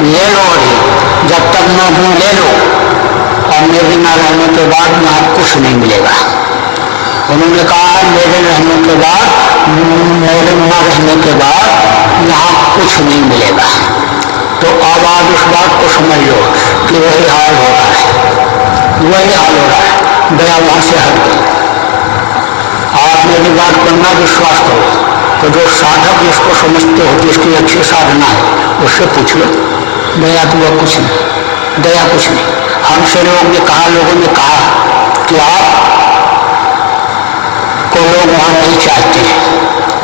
ले लो अभी, जब तक मैं हूँ ले लो, और मेरे न रहने के बाद यहाँ कुछ नहीं मिलेगा। उन्होंने कहा मेरे रहने के बाद, मेरे न रहने के बाद यहाँ कुछ नहीं मिलेगा। तो अब आप उस बात को समझ लो कि वही हाल हो रहा है, वही हाल हो रहा है। दया वहाँ से हट गई। आप मेरी बात पर ना विश्वास करो तो जो साधक जिसको समझते हो, जिसकी अच्छी साधना है, उससे पूछ लो। दया तो वह कुछ नहीं, दया कुछ नहीं। हमसे लोगों ने कहा कि आप को लोग वहाँ नहीं चाहते,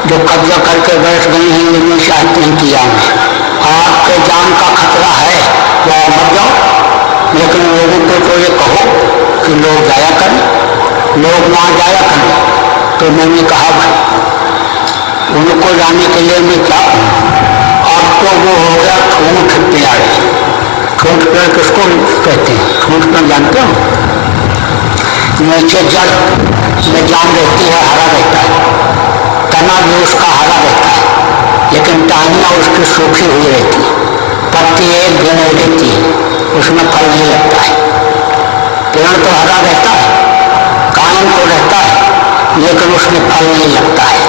जो कब्जा करके बैठ गए हैं ये नहीं चाहते हैं कि आपके जान का खतरा है, वह मर जाओ। लेकिन लोगों को तो ये कहो कि लोग जाया करें, लोग वहाँ जाया करें। तो मैंने कहा भाई उनको जाने के लिए मैं क्या कहूँ। अब तो वो हो गया ठूठ प्यारे। ठूठ प्यार किसको कहते हैं? ठूठ प्यार जानते हो? नीचे जड़ में जान रहती है, हरा रहता है, तना भी उसका हरा रहता है, लेकिन टहनियाँ उसकी सूखी हुई रहती है, पत्ती एक भी नहीं रहती है, उसमें फल नहीं लगता है। पेड़ तो हरा रहता है, कायम तो रहता है, लेकिन उसमें फल नहीं लगता है,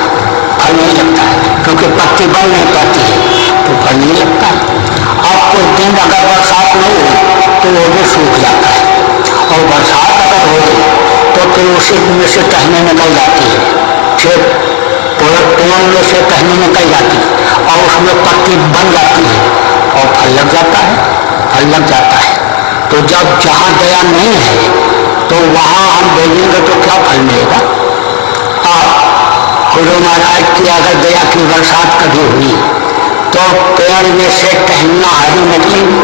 फल नहीं लगता है, क्योंकि पत्ती बन नहीं पाती है तो फल नहीं लगता है। अब कुछ दिन अगर बरसात नहीं हुई तो वो भी सूख जाता है, और बरसात अगर हो गई तो फिर उसी में से टहनी निकल जाती है, फिर पेड़ में से टहनी निकल जाती है और उसमें पत्ती बन जाती है और फल लग जाता है, फल लग जाता है। तो जब जहाँ दया नहीं है तो वहाँ हम भेजेंगे तो क्या फल मिलेगा? गुरु महाराज की अगर दया की बरसात कभी हुई तो पेड़ में से टहनियाँ हरी निकलेंगी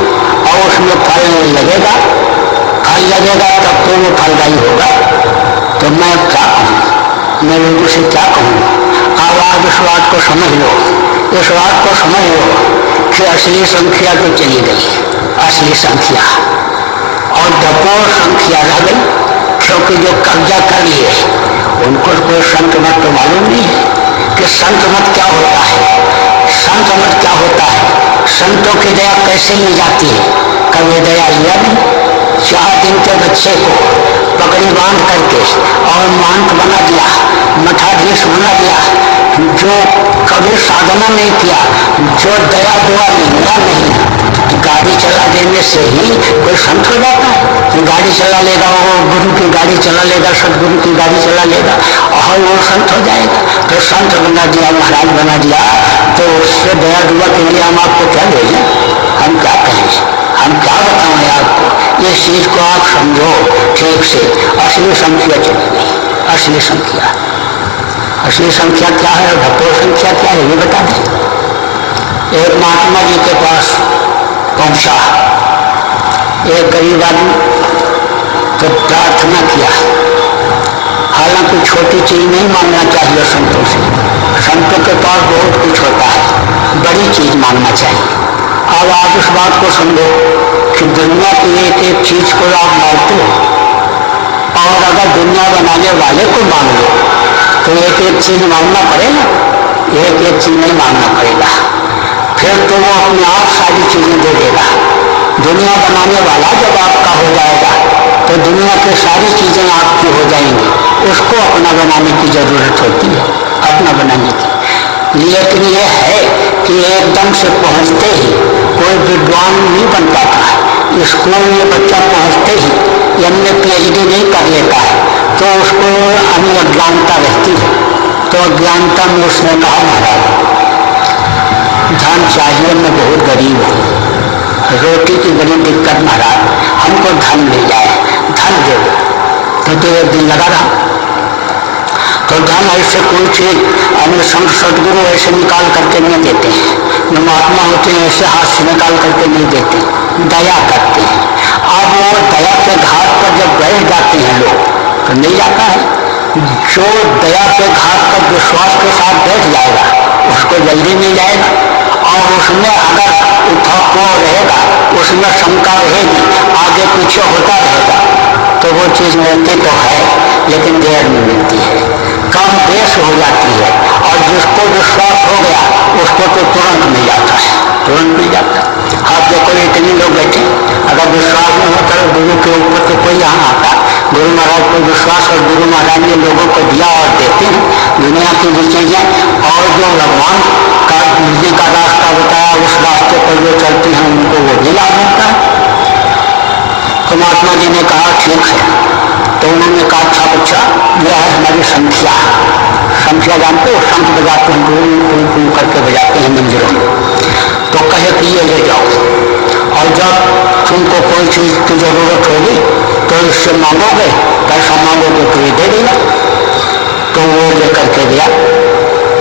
और उसमें फल लगेगा, फल लगेगा तब तो वो फलदायी होगा। तो मैं क्या कहूँ, मैं लोगों से क्या कहूँ? अब आप इस बात को समझ लो, इस बात को समझ लो कि असली संख्या तो चली गई, असली संख्या, और डपोर संख्या रह गई, क्योंकि जो कब्जा कर लिए उनको कोई संत मत तो मालूम नहीं है कि संत मत क्या होता है, संत मत क्या होता है, संतों की दया कैसे ली जाती है। कभी दया लिया नहीं, 4 दिन के बच्चे को पगड़ी बांध करके और मांट बना दिया, मठाधीश बना दिया, जो कभी साधना नहीं किया, जो दया दुआ लेना नहीं, गाड़ी चला देने से ही कोई संत हो जाता है। गाड़ी चला लेगा, वो गुरु की गाड़ी चला लेगा, सदगुरु की गाड़ी चला लेगा और वो संत हो जाएगा। तो संत बना दिया, महाराज बना दिया, तो उससे दया दुआ के लिए हम आपको क्या भेजें? हम क्या कहें, हम क्या बताएं आपको? इस चीज को आप समझो ठीक से। असली संख्या चली गई, असली संख्या, असली संख्या क्या है, भक्तों संख्या क्या है ये बता दें। एक महात्मा जी के पास पहुंचा एक गरीब आदमी, तो प्रार्थना किया। हालांकि छोटी चीज नहीं मांगना चाहिए संतों से, संतों के पास बहुत कुछ होता है, बड़ी चीज मांगना चाहिए। अब आप इस बात को समझो कि दुनिया की एक एक चीज को आप मांगते हो, और अगर दुनिया बनाने वाले को मांग लो तो एक एक चीज मांगना पड़ेगा, एक एक चीज नहीं मांगना पड़ेगा, फिर तो वो अपने आप सारी चीजें दे देगा। दुनिया बनाने वाला जब आपका हो जाएगा तो दुनिया की सारी चीजें आपकी हो जाएंगी, उसको अपना बनाने की जरूरत होती है, अपना बनाने की। लेकिन ये है कि एकदम से पहुंचते ही कोई विद्वान नहीं बन पाता। स्कूल में बच्चा पहुंचते ही एमए पीएचडी नहीं कर लेता है तो उसको अज्ञानता रहती है। तो अज्ञानता में उसने कहा महाराज धन चाहिए, मैं बहुत गरीब हूँ, रोटी की बड़ी दिक्कत महाराज, हमको धन मिल जाए, धन दे दो। तो एक दिन लगा रहा, तो धन ऐसे कोई चीज हमें संत सदगुरु ऐसे निकाल करके नहीं देते हैं, जो महात्मा होते हैं ऐसे हाथ से निकाल करके नहीं देते, दया करते हैं। अब वो दया के घाट पर जब बैठ जाते हैं लोग तो नहीं जाता है। जो दया के घाट पर विश्वास के साथ बैठ जाएगा उसको जल्दी मिल जाएगा, और उसमें अगर उठाव रहेगा, उसमें शंका रहेगी, आगे पीछे होता रहेगा, तो वो चीज़ मिलती तो है लेकिन देर में मिलती है। कम बेस हो जाती है, और जिसको विश्वास हो गया उसको तो तुरंत मिल जाता है, तुरंत मिल जाता है। आप देखो इतने लोग बैठे, अगर विश्वास नहीं होता तो गुरु के ऊपर तो कोई यहाँ आता। गुरु महाराज को विश्वास और गुरु महाराज ने लोगों को दिया और देते हैं दुनिया की जो चीजें, और जो भगवान का मिलने का रास्ता बताया उस रास्ते पर जो चलती हैं उनको वो भी लाभ मिलता है। तो महात्मा जी ने कहा ठीक है। तो उन्होंने कहा अच्छा बच्चा, यह है हमारी संख्या। संख्या जानते हो, शंख बजाते हैं, गुरु करके बजाते हैं मंदिरों में। तो कहे कि ये ले जाओ, और जब तुमको कोई चीज की जरूरत होगी तो इससे मांगोगे, पैसा मांगोगे तो ये दे देगा। तो वो लेकर के गया।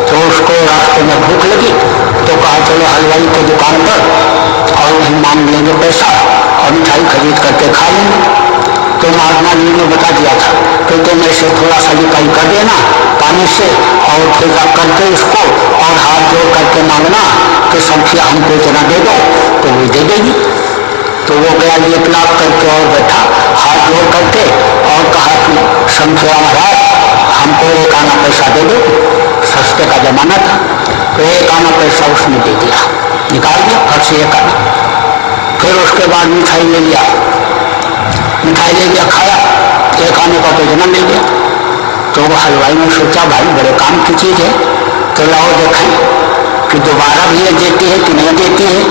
तो उसको रास्ते में भूख लगी तो कहा चलो हलवाई की दुकान पर और वहीं मांग लेंगे पैसा और मिठाई खरीद करके खा लेंगे। तो महात्मा जी ने बता दिया था कि तुम ऐसे थोड़ा सा लिपाई कर देना पानी से, और फिर करके उसको और हाथ जोड़ करके मांगना कि संख्या हमको इतना दे दो, तो वो दे देगी। तो वो गया लेप लाप करके और बैठा हाथ जोड़ करके और कहा कि संख्या महाराज हमको एक आना पैसा दे दो। सस्ते का जमाना था, तो एक आना पैसा उसने दे दिया, निकाल दिया घर से एक आना। फिर उसके बाद मिठाई ले लिया, मिठाई ले लिया, खाया, एक आने का तो जन्म ले लिया। तो वो हलवाई ने सोचा भाई बड़े काम की चीज़ है, तो लाओ देखें कि दोबारा भी ये देती है कि नहीं देती है।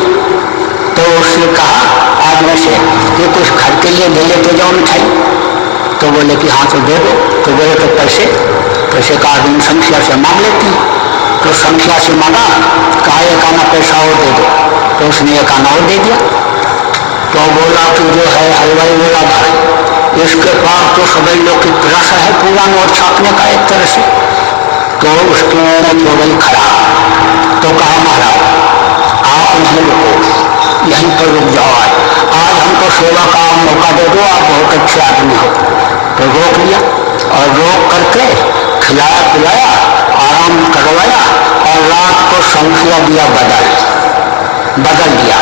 तो उसने कहा आज में से ये कुछ घर के लिए दे लेते जाओ मिठाई। तो बोले कि हाँ तो दे दो। तो बोले तो पैसे का आदमी संख्या से मांग लेती है। तो संख्या से मांगा, कहा एक आना पैसा और दे दो। तो उसने एक आना और दे दिया। तो बोला कि जो है हलवाई बोला भाई इसके पास तो सभी लोग की प्रयास है पूरा नोट छापने का एक तरह से। तो उसकी मेहनत हो गई खराब। तो कहा महाराज आप नहीं रुको, यहीं पर रुक जाओ, आज हमको सेवा का मौका दे दो, आप बहुत अच्छे आदमी हो। तो रोक लिया और रोक करके खिलाया पिलाया, आराम करवाया, और रात को संख्या दिया बदल दिया।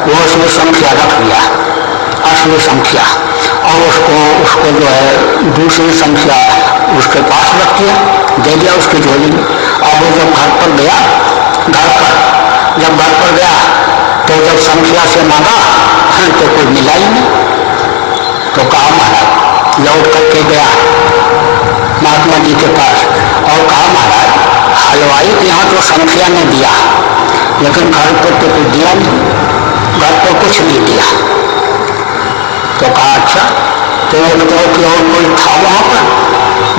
वो उसमें संख्या रख लिया, असली संख्या, और उसको जो है दूसरी संख्या उसके पास रख दिया, दे दिया उसकी झोली में। और वो जब घर पर गया तो जब संख्या से मांगा तो कोई मिला ही नहीं। तो कहा महाराज, लौट करके गया महात्मा जी के पास और कहा महाराज हलवाई के यहाँ तो संख्या ने दिया, लेकिन घर पर तो कुछ दिया नहीं, घर पर कुछ नहीं दिया। तो कहा अच्छा तो ये बताओ कि और कोई था वहाँ पर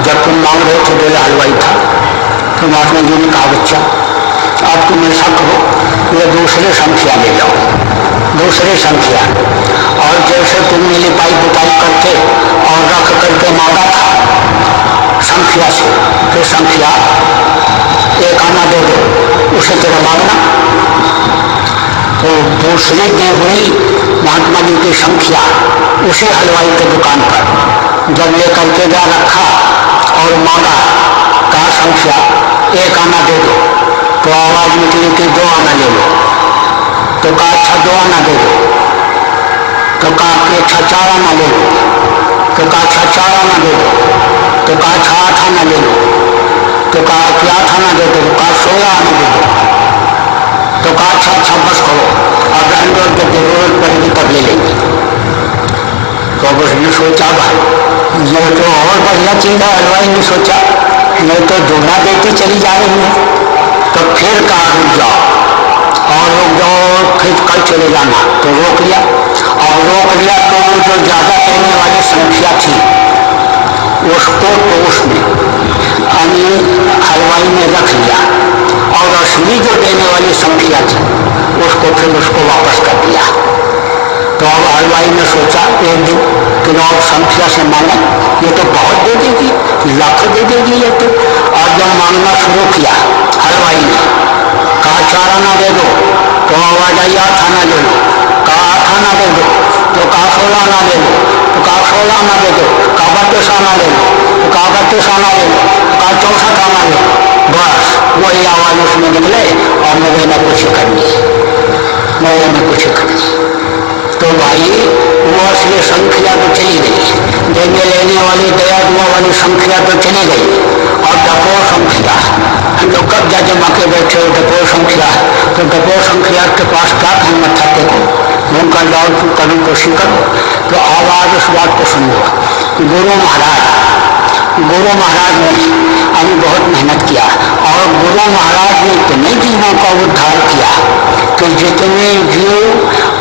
जब तुम मांग रहे थे? बोले हलवाई था। तो महात्मा जी ने कहा बच्चा आप तुम ऐसा करो, ये दूसरे संख्या ले जाओ, दूसरे संख्या, और जैसे तुमने लिपाई पुताई करके और रख करके मांगा था संख्या से, तो संख्या एक आना दे दो, उसे तरह मांगना। तो दूसरे दी हुई महात्मा जी की संख्या उसे हलवाई की दुकान पर जब लेकर के जा रखा और मांगा, कहा संख्या एक आना दे दो। तो आवाज निकली कि 2 आना ले लो। तो कहा अच्छा 2 आना दे दो। तो कहा कि अच्छा 4 आना ले लो। तो कहा अच्छा 4 आना दे दो। तो कहा अच्छा 8 आना ले लो। तो कहा कि 8 आना दे दो। कहा 16 आना दे दो। तो कहा अच्छा बस करो, अब रहने की जरूरत पड़ेगी तब ले लेंगे। तो अब उसने सोचा भाई ये तो और बढ़िया चीज है, हलवाई ने सोचा नहीं तो दोना देती चली जा रही है। तो फिर कहा रुक जाओ और रुक जाओ, फिर कल चले जाना। तो रोक लिया और रोक लिया। तो वो जो ज्यादा कहने वाली संख्या थी उसको तो उसने हलवाई ने रख लिया, और असली जो देने वाली संख्या थी उसको फिर उसको वापस कर दिया। तो अब हलवाई ने सोचा एक दिन कि और संख्या से मांगा, ये तो बहुत दे देगी, लाख दे देगी ये तो। और जब मांगना शुरू किया हलवाई ने, कहा 4 आना दे दो। तो आवाज आई 8 आना ले लो। कहा 8 आना दे दो। तो कहा 16 आना ले लो। तो कहा 16 आना दे दो। कहा 32 आना ले लो। तो कहा 32 आना ले लो। कहा 64 आना ले लो। बस वही आवाज उसमें निकले और मुझे न कुछ करनी, मुझे न कुछ करनी। तो भाई वो असली संख्या तो चली गई, देने लेने वाली दया दुआ वाली संख्या तो चली गई, और डपोर संख्या जो कब्जा जमा के बैठे हो डपोर संख्या, तो डपोर संख्या के पास क्या कहीं मत्था टेको, उनका जाओ तू करूँ कोशिश करो। तो आवाज उस बात को सुनो। गुरु महाराज ने अभी बहुत मेहनत किया और गुरु महाराज ने इतने जीवों का उद्धार किया कि जितने जीव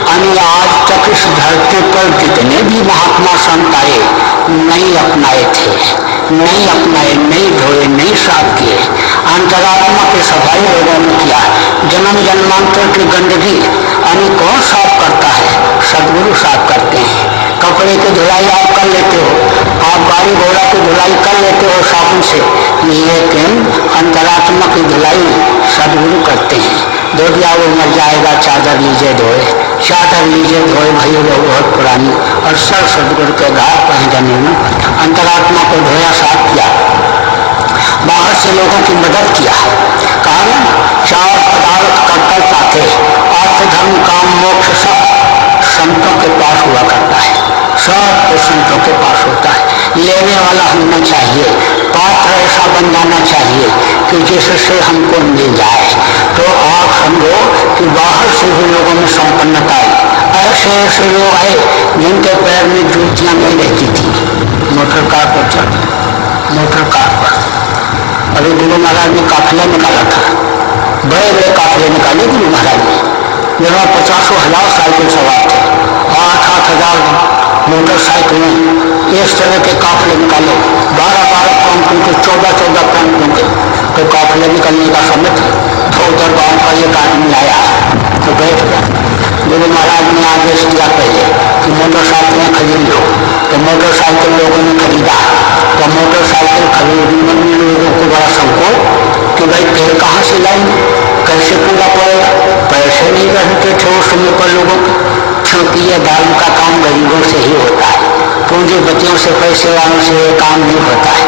आज तक इस धरती पर जितने भी महात्मा संत आए नहीं अपनाए थे, नहीं अपनाए, नहीं धोए, नहीं साफ किए। अंतरात्मा की सफाई लोगों ने किया। जन्म जन्मांतर की गंदगी कौन साफ करता है? सदगुरु साफ करते हैं। कपड़े की धुलाई आप कर लेते हो, आप गाड़ी घोड़ा की धुलाई कर लेते हो साबुन से, लेकिन अंतरात्मा की धुलाई सदगुरु करते हैं। दो दिया वो मर जाएगा, चादर लीजिए धोए, चादर लीजिए धोए भाई लोग बहुत पुरानी, और सर सदगुरु के घाट पर जाने में अंतरात्मा को धोया, साफ किया, बाहर से लोगों की मदद किया। कारण चार पदार्थ कर्तव्य थे, अर्थ धर्म काम मोक्ष सब संतों के पास हुआ करता है, सब संतों के पास होता है। लेने वाला होना चाहिए, पात्र ऐसा बन जाना चाहिए कि जिससे हमको मिल जाए। तो आप समझो कि बाहर से भी लोगों में संपन्नता आई। ऐसे ऐसे लोग आए जिनके पैर में जूतियां नहीं रहती थी, मोटर कार पर चल, मोटर कार पर। अभी गुरु महाराज ने काफिला निकाला था, बड़े बड़े काफिले निकाले गुरु महाराज ने, जहाँ 50,000 साइकिल सवार थे, 8,000 मोटरसाइकिलें, इस तरह के काफिले निकाले। 12-12 पंपों के 14-14 पंपों के तो काफिले निकलने का समय था। तो उधर गाँव का एक आदमी आया तो बैठ गया। गुरु महाराज ने आदेश दिया पहले कि मोटरसाइकिलें खरीद लो, तो मोटरसाइकिल लोगों ने खरीदा। तो मोटरसाइकिल खरीदने में लोगों को बड़ा संकोच कि भाई तेल कहाँ से लाएंगे, कैसे पूरा पड़ेगा। पैसे नहीं रहते थे उस समय पर लोगों को, क्योंकि ये धर्म का काम गरीबों से ही होता है, पूंजीपतियों से, पैसे वालों से ये काम नहीं होता है।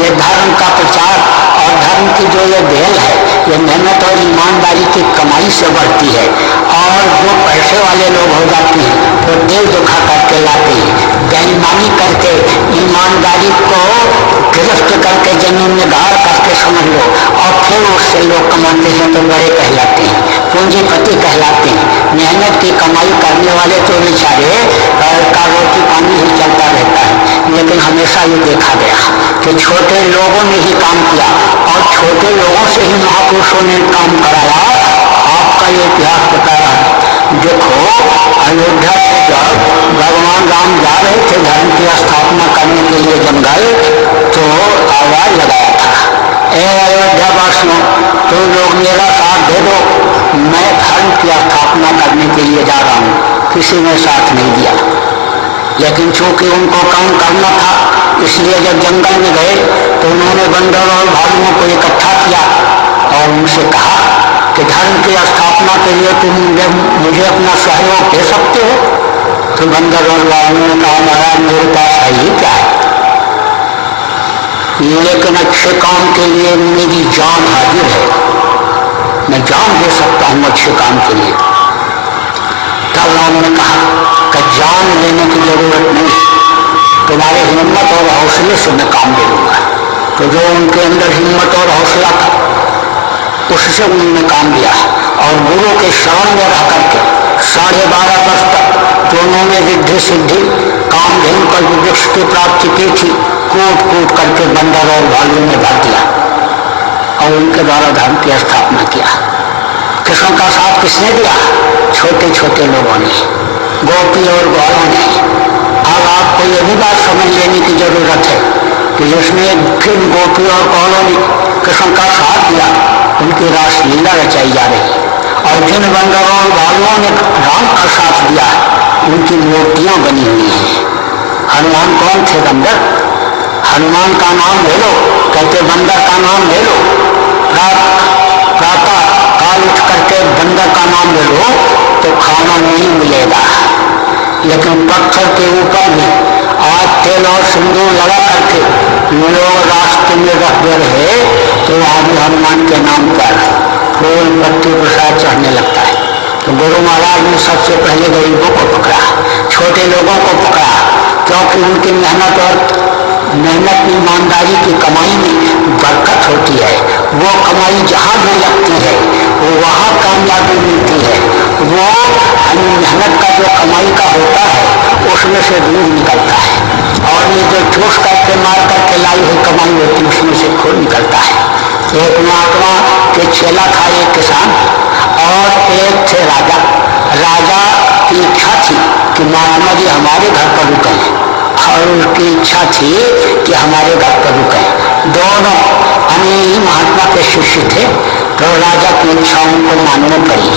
ये धर्म का प्रचार और धर्म की जो ये बेल है, ये मेहनत और ईमानदारी की कमाई से बढ़ती है। और जो पैसे वाले लोग हो जाते हैं वो दिल दुखा करके लाते हैं, बेईमानी करके, ईमानदारी को गिरफ्त करके, जमीन में गाड़ करके समझ लो, और फिर उससे लोग कमाते हैं तो बड़े कहलाते हैं, पूंजीपति कहलाते हैं। मेहनत की कमाई करने वाले तो बेचारे का रोटी पानी ही चलता रहता है। लेकिन हमेशा ये देखा गया कि छोटे लोगों ने ही काम किया और छोटे लोगों से ही महापुरुषों ने काम कराया। आपका ये इतिहास बता रहा है। देखो, अयोध्या से जब भगवान राम जा रहे थे धर्म की स्थापना करने के लिए जंगल, तो आवाज लगाया था, ए अयोध्या वासियों, तुम लोग मेरा साथ दे दो, मैं धर्म की स्थापना करने के लिए जा रहा हूँ। किसी ने साथ नहीं दिया, लेकिन चूंकि उनको काम करना था, इसलिए जब जंगल में गए तो उन्होंने बंदर और भालुओं को इकट्ठा किया और उनसे कहा कि धर्म की स्थापना के लिए तुम मुझे अपना सहयोग दे सकते हो। तो बंदर और भालुओं ने कहा, महाराज मेरे पास है ही क्या है, लेकिन अच्छे काम के लिए मेरी जान हाजिर है, मैं जान दे सकता हूँ अच्छे काम के लिए। तब राम ने कहा कि जान लेने की जरूरत नहीं, तुम्हारे हिम्मत और हौसले से मैं काम दे दूंगा। तो जो उनके अंदर हिम्मत और हौसला था उससे उन्होंने काम लिया और गुरु के शरण में रह करके 12.5 वर्ष तक दोनों ने रिद्धि सिद्धि कामधेनु पर वृक्ष की प्राप्ति की थी। कूट कूट करके बंदर और भालू में भर दिया और उनके द्वारा धर्म की स्थापना किया। कृष्ण का साथ किसने दिया? छोटे छोटे लोगों ने, गोपी और ग्वालों ने। अब आपको यह भी बात समझ लेने की जरूरत है कि जिसने फिर गोपी और ग्वालों ने कृष्ण का साथ दिया, उनकी रासलीला रचाई जा रही, और जिन बंदरों और भालुओं ने राम का साथ दिया उनकी मूर्तियां बनी हुई हैं। हनुमान कौन थे? बंदर। हनुमान का नाम ले लो, कहते बंदर का नाम ले लो, प्रातः काल उठ करके बंदर का नाम ले लो तो खाना नहीं मिलेगा। लेकिन पत्थर के ऊपर भी आज तेल और सिंदूर लगा करके लोग रास्ते में रख दे रहे, तो वहाँ भी हनुमान के नाम पर फूल पत्ती प्रसाद चढ़ने लगता है। तो गुरु महाराज ने सबसे पहले गरीबों को पकड़ा, छोटे लोगों को पकड़ा, क्योंकि उनकी मेहनत और मेहनत ईमानदारी की कमाई में बरकत होती है। वो कमाई जहाँ भी लगती है वहाँ कामयाबी मिलती है। वो मेहनत का जो कमाई का होता है उसमें से दूध निकलता है, और ये जो ठूस करके मार करके लाई हुई कमाई होती है उसमें से खून निकलता है। एक महात्मा के चेला था एक किसान, और एक थे राजा। राजा की इच्छा थी कि महात्मा जी हमारे घर पर रुकें, और उसकी इच्छा थी कि हमारे घर पर रुकें। दोनों अनिल महात्मा के शिष्य थे, तो राजा की इच्छाओं को माननी पड़ी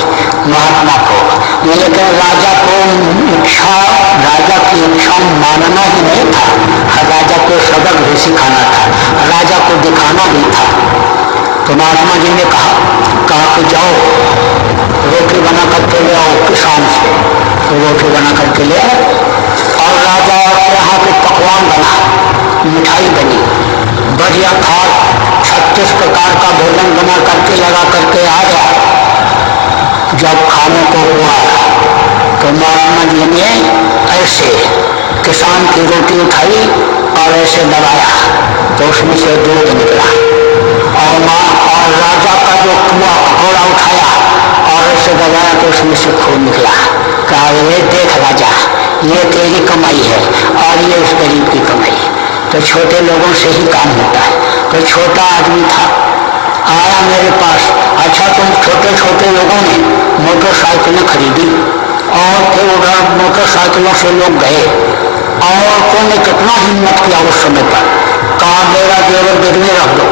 महात्मा को। लेकिन राजा की इच्छा मानना ही नहीं था, राजा को सबक भी सिखाना था, राजा को दिखाना भी था। तो महात्मा जी ने कहा कि जाओ रोटी बना करके ले आओ किसान से। तो रोटी बना करके ले आए, और राजा के यहाँ पे पकवान बना, मिठाई बनी, बढ़िया था, 36 प्रकार का भोजन बना करके लगा करके आ गया। जब खाने को हुआ तो महात्मा जी ने ऐसे किसान की रोटी उठाई और ऐसे दबाया तो उसमें से दूध निकला, और राजा का जो कुआ कटोरा उठाया और ऐसे दबाया तो उसमें से खून निकला। कहा ये देख राजा, ये तेरी कमाई है और ये उस गरीब की कमाई। तो छोटे लोगों से ही काम होता है। तो छोटा आदमी था, आया मेरे पास, अच्छा तुम छोटे छोटे लोगों ने मोटरसाइकिलें खरीदी, और फिर उधर मोटरसाइकिलों से लोग गए, और तुमने कितना हिम्मत किया उस समय पर। कहा मेरा जेवर गिरने रख दो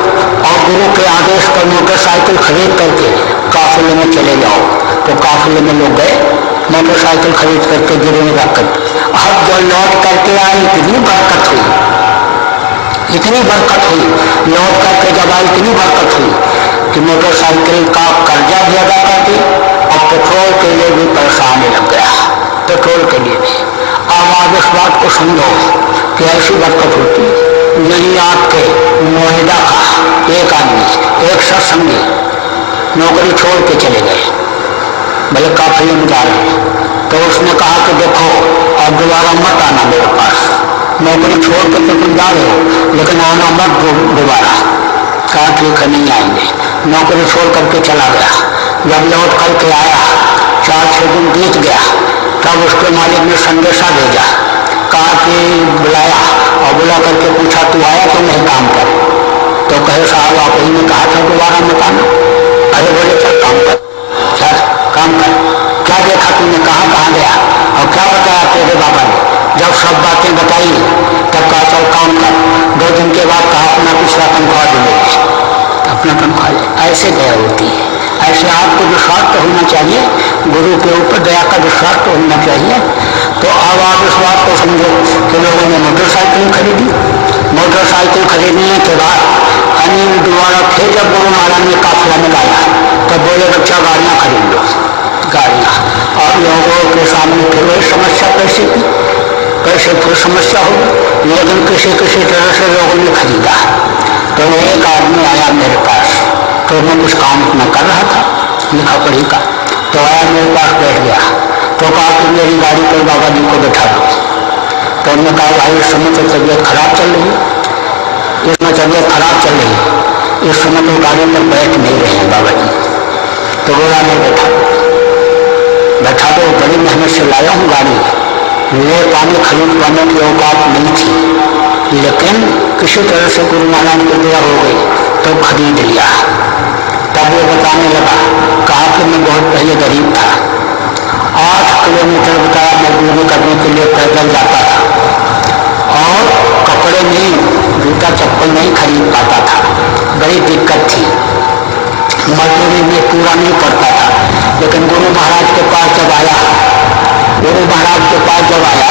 और गुरु के आदेश पर मोटरसाइकिल खरीद करके काफिले में चले जाओ। तो काफिले में लोग गए, मोटरसाइकिल खरीद करके गिरने रख कर, अब जो लौट करके आई इतनी बरकत हुई, लौट करके जब आई इतनी बरकत हुई कि मोटरसाइकिल का कर्जा भी अदा कर दी और पेट्रोल के लिए भी पैसा आने लग गया, पेट्रोल के लिए भी। अब आप इस बात को समझो कि ऐसी बरकत होती। यही आपके नोएडा का एक आदमी, एक सत्संगी नौकरी छोड़ के चले गए, भले काफिले में जा रहे हैं। तो उसने कहा कि देखो अब दोबारा मत आना मेरे पास, नौकरी छोड़ कर तो तुम जा रहे हो लेकिन आना मत दोबारा। कहा ठीक है नहीं आएंगे। नौकरी छोड़ करके चला गया। जब लौट करके आया 4-6 दिन बीत गया, तब उसके मालिक ने संदेशा भेजा, कहा कि बुलाया और बुला करके पूछा तू आया तो नहीं काम कर। तो कहे साहब आप ही ने कहा था दोबारा मत आना। अरे बोले चल काम कर, चल काम कर। क्या देखा तूने, कहाँ गया और क्या बताया तेरे बाबा ने? जब सब बातें बताई तब कहा चल काम कर। 2 दिन के बाद कहा अपना पिछला तनख्वाह मिलेगी, अपना तनख्वाह। ऐसे दया होती है, ऐसे आपको विश्वास तो होना चाहिए, गुरु के ऊपर दया का विश्वास तो होना चाहिए। तो अब आप इस बात को समझो कि लोगों ने मोटरसाइकिल खरीदी। मोटरसाइकिल खरीदने के बाद अनिल दोबारा फिर जब गुरु महाराज ने काफिला में लाया तब बोले बच्चा गाड़ियाँ खरीद लो, गाड़ियाँ। और लोगों के सामने फिर वही समस्या कैसे फिर समस्या होगी, लेकिन किसी तरह से लोगों ने खरीदा। तो एक आदमी आया मेरे पास, तो मैं कुछ काम अपना कर रहा था लिखा पढ़ी का, तो आया मेरे पास बैठ गया। तो कहा कि मेरी गाड़ी पर बाबा जी को बैठा दो। तो उन्होंने कहा भाई इस समय तो तबीयत खराब चल रही है, इसमें तबीयत खराब चल रही है, इस समय तो गाड़ी पर बैठ नहीं रहे हैं बाबा जी। तो बोला मैं बैठा दो, बड़ी मेहनत से लाया हूँ गाड़ी, ये पानी खरीद पाने की औकात नहीं थी, लेकिन किसी तरह से गुरु महाराज को दया हो गई तो खरीद लिया। तब वो बताने लगा, कहा कि मैं बहुत पहले गरीब था, 8 किलोमीटर बताया मजदूरी करने के लिए पैदल जाता था, और कपड़े नहीं, जूता चप्पल नहीं खरीद पाता था, बड़ी दिक्कत थी, मजदूरी में पूरा नहीं पड़ता था। लेकिन गुरु महाराज के पास जब आया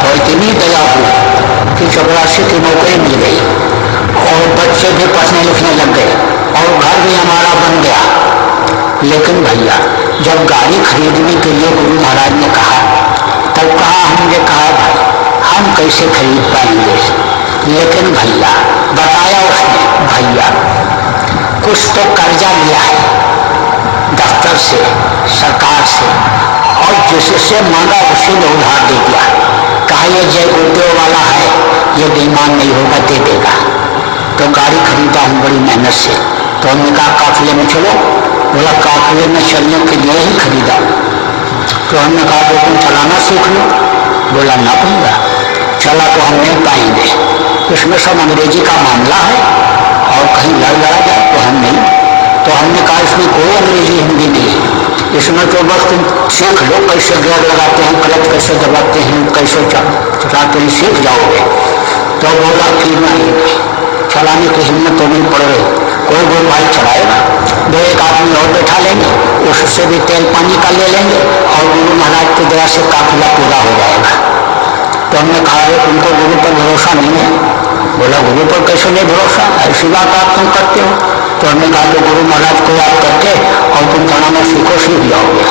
तो इतनी दया हुई कि 84 की नौकरी मिल गई, और बच्चे भी पढ़ने लिखने लग गए, और घर भी हमारा बन गया। लेकिन भैया जब गाड़ी खरीदने के लिए गुरु महाराज ने कहा, तब हमने कहा भाई हम कैसे खरीद पाएंगे। लेकिन भैया बताया उसने, भैया कुछ तो कर्जा लिया है दफ्तर से, सरकार से, और जिससे मांगा उसी ने उधार दे दिया। कहा ये जय गुरुदेव वाला है, ये बेईमान नहीं होगा, दे देगा। तो गाड़ी खरीदा हम बड़ी मेहनत से। तो हमने कहा काफिले में चलो। बोला काफिले में चलने के लिए ही खरीदा। तो हमने कहा तो तुम चलाना सीख लो। बोला ना भैया, चला तो हम नहीं पाएंगे, इसमें सब अंग्रेजी का मामला है और कहीं लड़ लड़ा जाए तो हम नहीं। तो हमने कहा इसमें कोई अंग्रेजी हिंदी नहीं है, इसमें तो बस तुम सीख लो कैसे गियर लगाते हैं, क्लच कैसे दबाते हैं, कैसे चलाते हैं, सीख जाओगे। तो बोला कि नहीं, चलाने की हिम्मत तो नहीं पड़ रही, कोई कोई भाई चलाएगा, दो एक आदमी और बैठा लेंगे, उससे भी तेल पानी का ले लेंगे और गुरु महाराज की दया से काफिला पूरा हो जाएगा। तो हमने कहा तुमको गुरु पर भरोसा नहीं है। बोला गुरु पर कैसे नहीं भरोसा, ऐसी बात आप तुम करते हो। तो हमने कहा तो गुरु महाराज को याद करके और तुम चलाना सीखो, सीख जाओगे।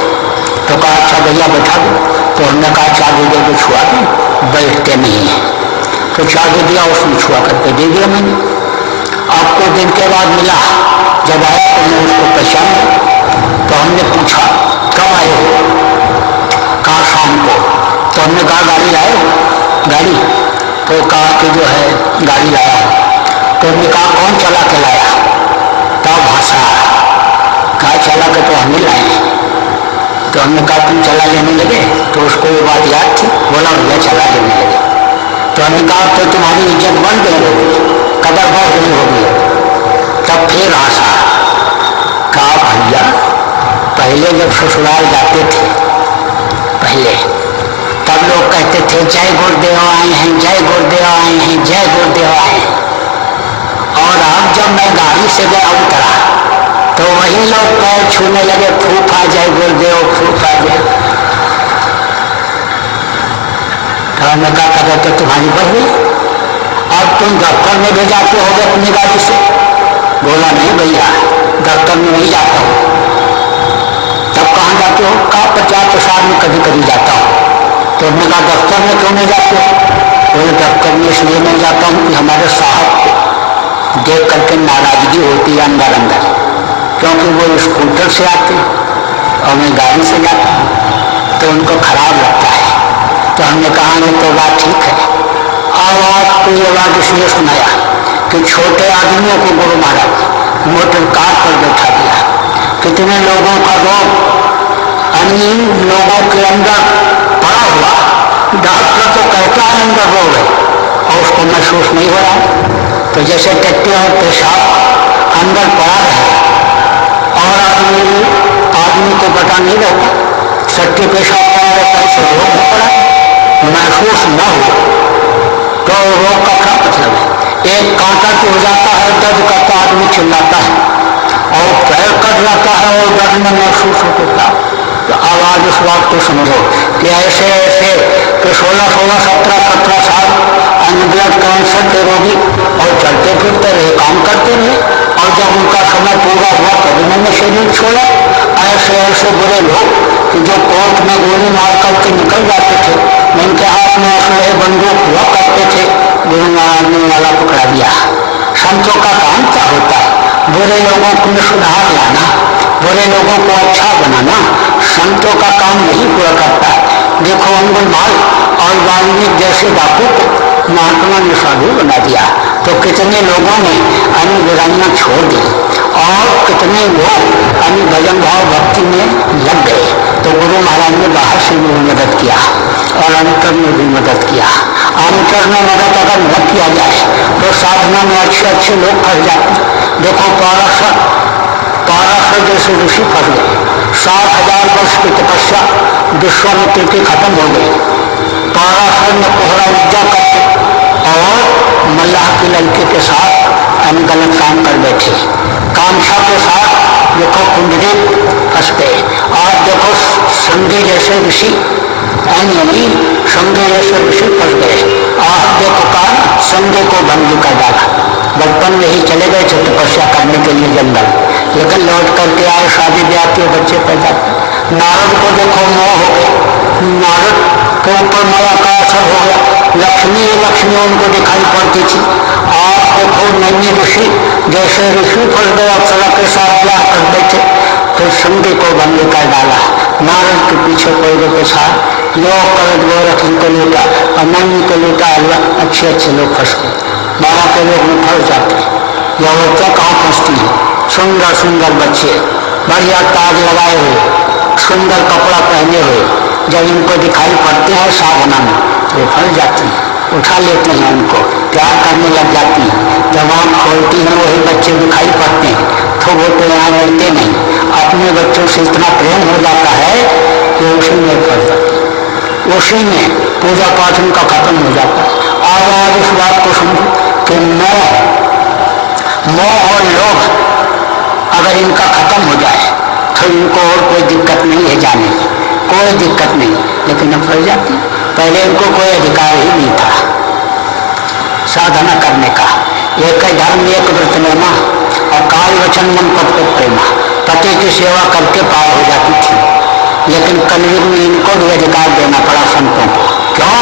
तो कहा अच्छा भैया बैठा दो। तो हमने कहा चाबी दे दो, छुआ दो, बैठते नहीं है। तो चाबी दिया, उसने छुआ करके दे दिया मैंने। आपको दिन के बाद मिला, जब आया तो मैं उसको पहचान। तो हमने पूछा कब आए हो, कहा शाम को। तो हमने कहा गाड़ी लाए हो, गाड़ी? तो कहा कि जो है गाड़ी लाया हो। तो हमने कहा कौन चला के लाया? तब हंसा, कहा चला के तो हमें लाए। तो हमने कहा तुम चला लेने लगे? तो उसको ये बात याद थी, बोला भैया चला लेने लगे। तो हमने कहा तो तुम्हारी इज्जत बन गई होगी, कदर बढ़ गई होगी। तब फिर हंसा, कहा भैया पहले जब ससुराल जाते थे पहले, तब लोग कहते थे जय गुरुदेव आए हैं, जय गुरुदेव आए हैं, जय गुरुदेव आए हैं। और अब जब मैं गाड़ी से गया उतरा तो वही लोग पैर छूने लगे, फूफा जय गुरुदेव, फूफा जय। तो हमने कहा कदर तो तुम्हारी बढ़ गई, अब तुम दफ्तर में भी जाते होगे अपनी गाड़ी से? बोला नहीं भैया, दफ्तर में नहीं जाता हूँ। तब कहाँ जाते हो? कहा प्रचार प्रसार में कभी कभी जाता हूँ। तो हमने कहा दफ्तर में क्यों नहीं जाते? बोले दफ्तर में इसलिए नहीं जाता हूँ कि हमारे साहब को देख करके नाराजगी होती है अंदर अंदर, क्योंकि वो स्कूटर से आते और मैं गाड़ी से जाता हूँ तो उनको खराब लगता है। तो हमने कहा ये तो बात ठीक है। अब आपको ये बात इसलिए सुनाया कि छोटे आदमियों को गुरु महाराज मोटर कार पर बैठा दिया। कितने लोगों का रोग अन्य लोगों के अंदर पड़ा हुआ, डॉक्टर तो कहता है अंदर रोग है और उसको महसूस नहीं हो रहा। तो जैसे टट्टी और पेशाब अंदर पड़ा है और आदमी को पता नहीं रहता, टट्टी पेशाब पड़ा रहता है, इसे रोग हो पड़ा महसूस न हो तो रोग का क्या मतलब है? एक कांटा टूट जाता है, दर्द करता आदमी चिल्लाता है और पैर कट जाता है और दर्द में महसूस होता है। तो आवाज उस बात को समझो कि ऐसे ऐसे कि 16-17 साल ब्लड कैंसर के रोगी और चलते फिरते रहे, काम करते रहे और जब उनका समय पूरा हुआ तभी मैंने शरीर छोड़ा। ऐसे ऐसे बुरे लोग कि जो कोर्ट में गोली मार करके निकल जाते थे, जिनके हाथ में असलहे बंदूक हुआ करते थे, गुरु महाराज ने वाला पकड़ा दिया। संतों का काम क्या होता है? बुरे लोगों को सुधार लाना, बुरे लोगों को अच्छा बनाना संतों का काम नहीं हुआ करता। देखो अंगुलमाल और वाल्मीकि जैसे बापू को महात्मा ने साधु बना दिया तो कितने लोगों ने अन्य बुराइयां छोड़ दी और कितने लोग अन्य भजन भाव भक्ति में लग गए। तो गुरु महाराज ने बाहर से भी मदद किया और अंतर में भी मदद किया। अंतर में मदद अगर न किया जाए तो साधना में अच्छे अच्छे लोग फंस जाते। देखो पाराशर जैसे ऋषि फंस गए, 60,000 वर्ष की तपस्या विश्वामित्र की खत्म हो गई। पाराशर में कोहरा उज्जा करते और मल्लाह की लड़के के साथ हम गलत काम कर बैठे। कामशा के साथ देखो कुंडली फंस गए। और देखो संगी जैसे ऋषि संगी जैसे ऋषि फंस गए। और देखो काल संगी को बंदी कर डाला। बचपन में ही चले गए थे तपस्या करने के लिए जंगल, लेकिन लौट करके आए, शादी ब्याह के बच्चे पैदा। नारद को देखो मोह हो गया, नारद के ऊपर माया का असर हो गया। लक्ष्मी उनको दिखाई पड़ती थी। और देखो नैनी ऋषि जैसे ऋषि फंस गए, अप्सरा के साथ ब्याह कर बैठे तो संगी को बंदी कर डाला। नारद के पीछे कोई को पूछा, योग करत गोरख को लूटा और नंदी को लूटा, अच्छे अच्छे लोग फंस गए, बाबा के लोग में फंस जाते हैं। यह औरतें कहाँ फंसती हैं? सुंदर सुंदर बच्चे बढ़िया ताज लगाए हुए, सुंदर कपड़ा पहने हुए, जब इनको दिखाई पड़ते हैं साधना में तो फंस जाती हैं, उठा लेते हैं, उनको प्यार करने लग जाती हैं। जब आँख खोलती हैं वही बच्चे दिखाई पड़ते हैं तो वो तो यहाँ रहते नहीं, अपने बच्चों से इतना प्रेम हो जाता है कि उसी में फंस जाते हैं, उसी में पूजा पाठ उनका खत्म हो जाता है। आज इस बात को समझो कि मोह और लोभ अगर इनका खत्म हो जाए तो इनको और कोई दिक्कत नहीं है, जाने की कोई दिक्कत नहीं, लेकिन अब फंस जाती। पहले इनको कोई अधिकार ही नहीं था साधना करने का, एक धर्म एक व्रत नेमा और काल वचन मन पद को प्रेमा, पति की सेवा करके पार हो जाती थी। लेकिन कलयुग में इनको भी अधिकार देना पड़ा संतों को। क्यों?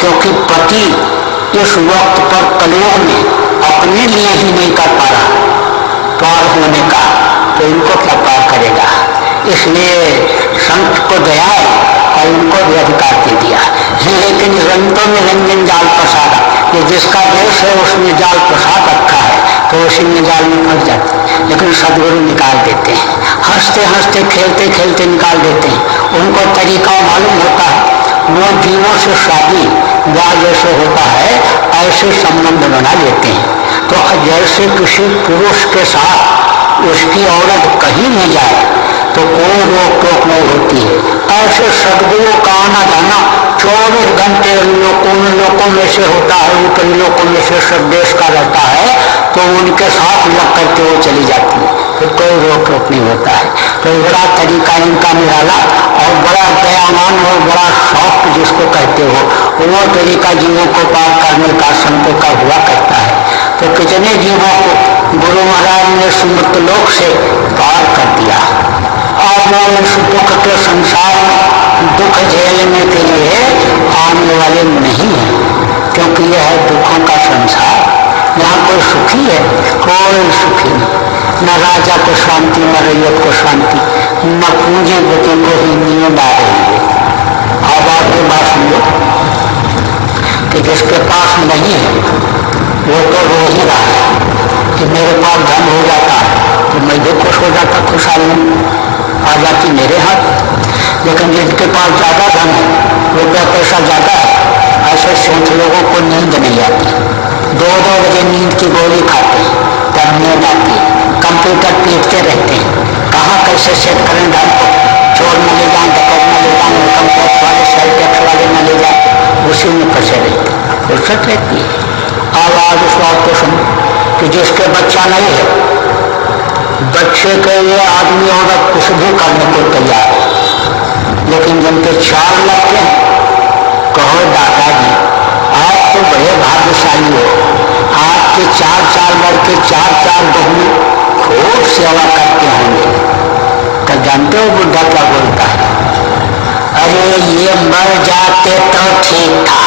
क्योंकि पति इस वक्त पर कलयुग में अपने लिए ही नहीं कर पा रहा पार होने का, तो इनको क्या पार करेगा? इसलिए संत को दया और उनको भी अधिकार दे दिया। लेकिन संतों में रंजन जाल फंसाया, ये जिसका देश है उसमें जाल फंसा रखा है तो उसी में जाल में फंस जाते हैं। लेकिन सदगुरु निकाल देते हैं, हंसते हंसते खेलते खेलते निकाल देते हैं। उनको तरीका मालूम होता है, वो जीवों से शादी ब्याह जैसे होता है ऐसे संबंध बना लेते हैं। तो जैसे किसी पुरुष के साथ उसकी औरत कहीं नहीं जाए तो कोई रोक टोक नहीं होती है, ऐसे सदगुरु का आना जाना 24 घंटे लोगों में से होता है, ऊपरी लोगों में से सब देश का रहता है, तो उनके साथ लग करके वो चली जाती है, फिर कोई रोक टोक नहीं होता है। तो बड़ा तरीका इनका निराला और बड़ा दयावान और बड़ा सॉफ्ट जिसको कहते हो, वो तरीका जीवों को पार करने का संतों का हुआ करता है। तो कितने जीवों को गुरु महाराज ने सुमृत लोक से पार कर दिया। अब वो इस दुख के संसार में दुख झेलने के लिए आने वाले नहीं है, क्योंकि यह है दुखों का संसार। यहाँ कोई सुखी है? कोई सुखी नहीं, न राजा को शांति न रैयत को शांति, न पूंजी बच्चे को ही नींद आ रही है। अब आप ये बात समझो कि जिसके पास नहीं है वो तो रो ही रहा है कि मेरे पास धन हो जाता तो मैं भी खुश हो जाता, खुशहाली आ जाती मेरे हाथ। लेकिन जिसके पास ज़्यादा धन है, रुपया पैसा ज़्यादा है, ऐसे सेठ लोगों को नींद नहीं आती, 2-2 बजे नींद की गोली खाते हैं, तब नींद आती है, कंप्यूटर पीटते रहते हैं, कहाँ कैसे सेट करें धन को, चोर न ले जाएं, डकैत न ले जाएं, इनकम टैक्स वाले सेल टैक्स वाले न ले जाएं, उसी में फंसे रहते हैं, फुर्सत रहती है। अब आज उस बात को समझो कि जिसके बच्चा नहीं है, बच्चे के लिए आदमी औरत कुछ भी करने को तैयार है, लेकिन जिनके 4 लड़के हैं, कहो दादाजी आप तो बड़े भाग्यशाली हो, आपके 4 लड़के 4 बहू खूब सेवा करते होंगे। तो जानते हो बुढ़ा क्या बोलता है? अरे ये मर जाते तो ठीक था,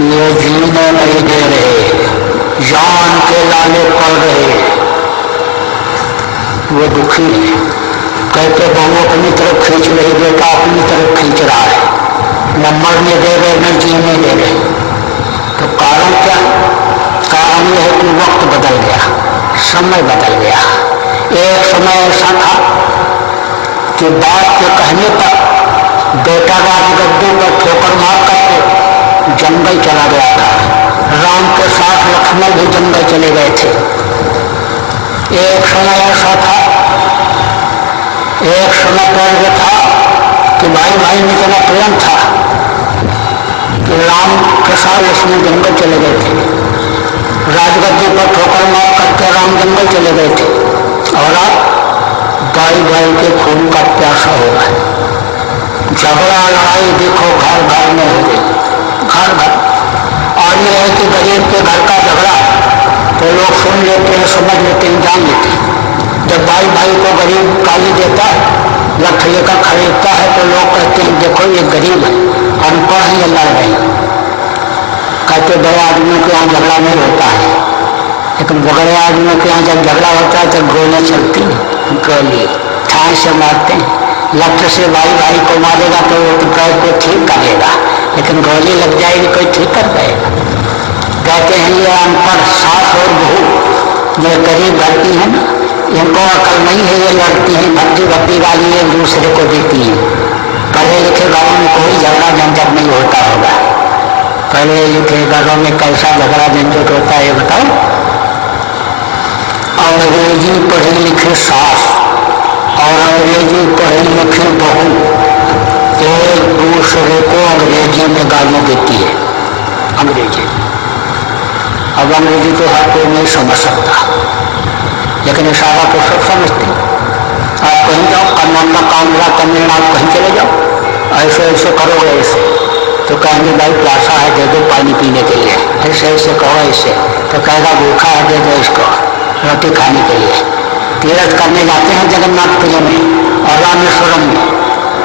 ये जीने नहीं दे रहे, जान के लाले पड़ रहे, वो दुखी है। कहते बहू अपनी तरफ खींच रही, बेटा अपनी तरफ खींच रहा है, न मरने दे रहे न जीने दे रहे। तो कारण क्या? कारण यह है कि वक्त बदल गया, समय बदल गया। एक समय ऐसा था कि बाप के कहने पर बेटा राजगद्दी पर ठोकर मार करके जंगल चला गया था। राम के साथ लक्ष्मण भी जंगल चले गए थे। एक समय ऐसा था, एक समय पर यह था कि भाई में इतना प्रेम था कि राम के साथ लक्ष्मण जंगल चले गए थे, राजगद्दी पर ठोकर मार करके राम जंगल चले गए थे, और अब भाई के खून का प्यासा हो रहा है। झगड़ा लड़ाई देखो घर घर में हो गई, घर घर। और ये है कि गरीब के घर का झगड़ा तो लोग सुन लेते हैं, समझ लेते हैं, जान लेते हैं। जब भाई को गरीब गाली देता है, लठ लेकर खरीदता है, तो लोग कहते हैं देखो ये गरीब है, अनपढ़ है, लड़ रहे हैं। कहते बड़े आदमियों के यहाँ झगड़ा नहीं होता है, लेकिन बड़े आदमियों के यहाँ जब झगड़ा होता है तब गोलियां चलती हैं, गोली ठार लाठी से मारते हैं, लठ से भाई को मारेगा तो वो पैर को ठीक कर लेगा, लेकिन गोली लग जाएगी कोई ठीक कर पाएगा। कहते हैं ये अनपढ़ सास और बहू जो गरीब लड़की है ना, इनको अकल नहीं है, ये लड़ती हैं भक्ति भक्ति वाली एक दूसरे को देती हैं। पढ़े लिखे घरों में कोई झगड़ा झंझट नहीं होता होगा। पढ़े लिखे घरों में कैसा झगड़ा झंझट होता है ये बताओ। अंग्रेजी पढ़ी लिखी सास और अंग्रेजी पढ़ी लिखी बहू एक दूसरे को अंग्रेजी में गालियाँ देती है। अंग्रेजी, अब अंग्रेजी तो हर कोई नहीं समझ सकता, लेकिन इशारा तो सब समझते हैं। आप कहीं जाओ, कर्नाटक, आंध्रा, तमिलनाडु कहीं चले जाओ, ऐसे ऐसे करोगे ऐसे तो कहेंगे भाई प्यासा है दे दो पानी पीने के लिए, ऐसे ऐसे कहो ऐसे तो कहेगा भूखा है दे दो इसको रोटी खाने के लिए। तीर्थ करने जाते हैं जगन्नाथपुरी में और रामेश्वरम में,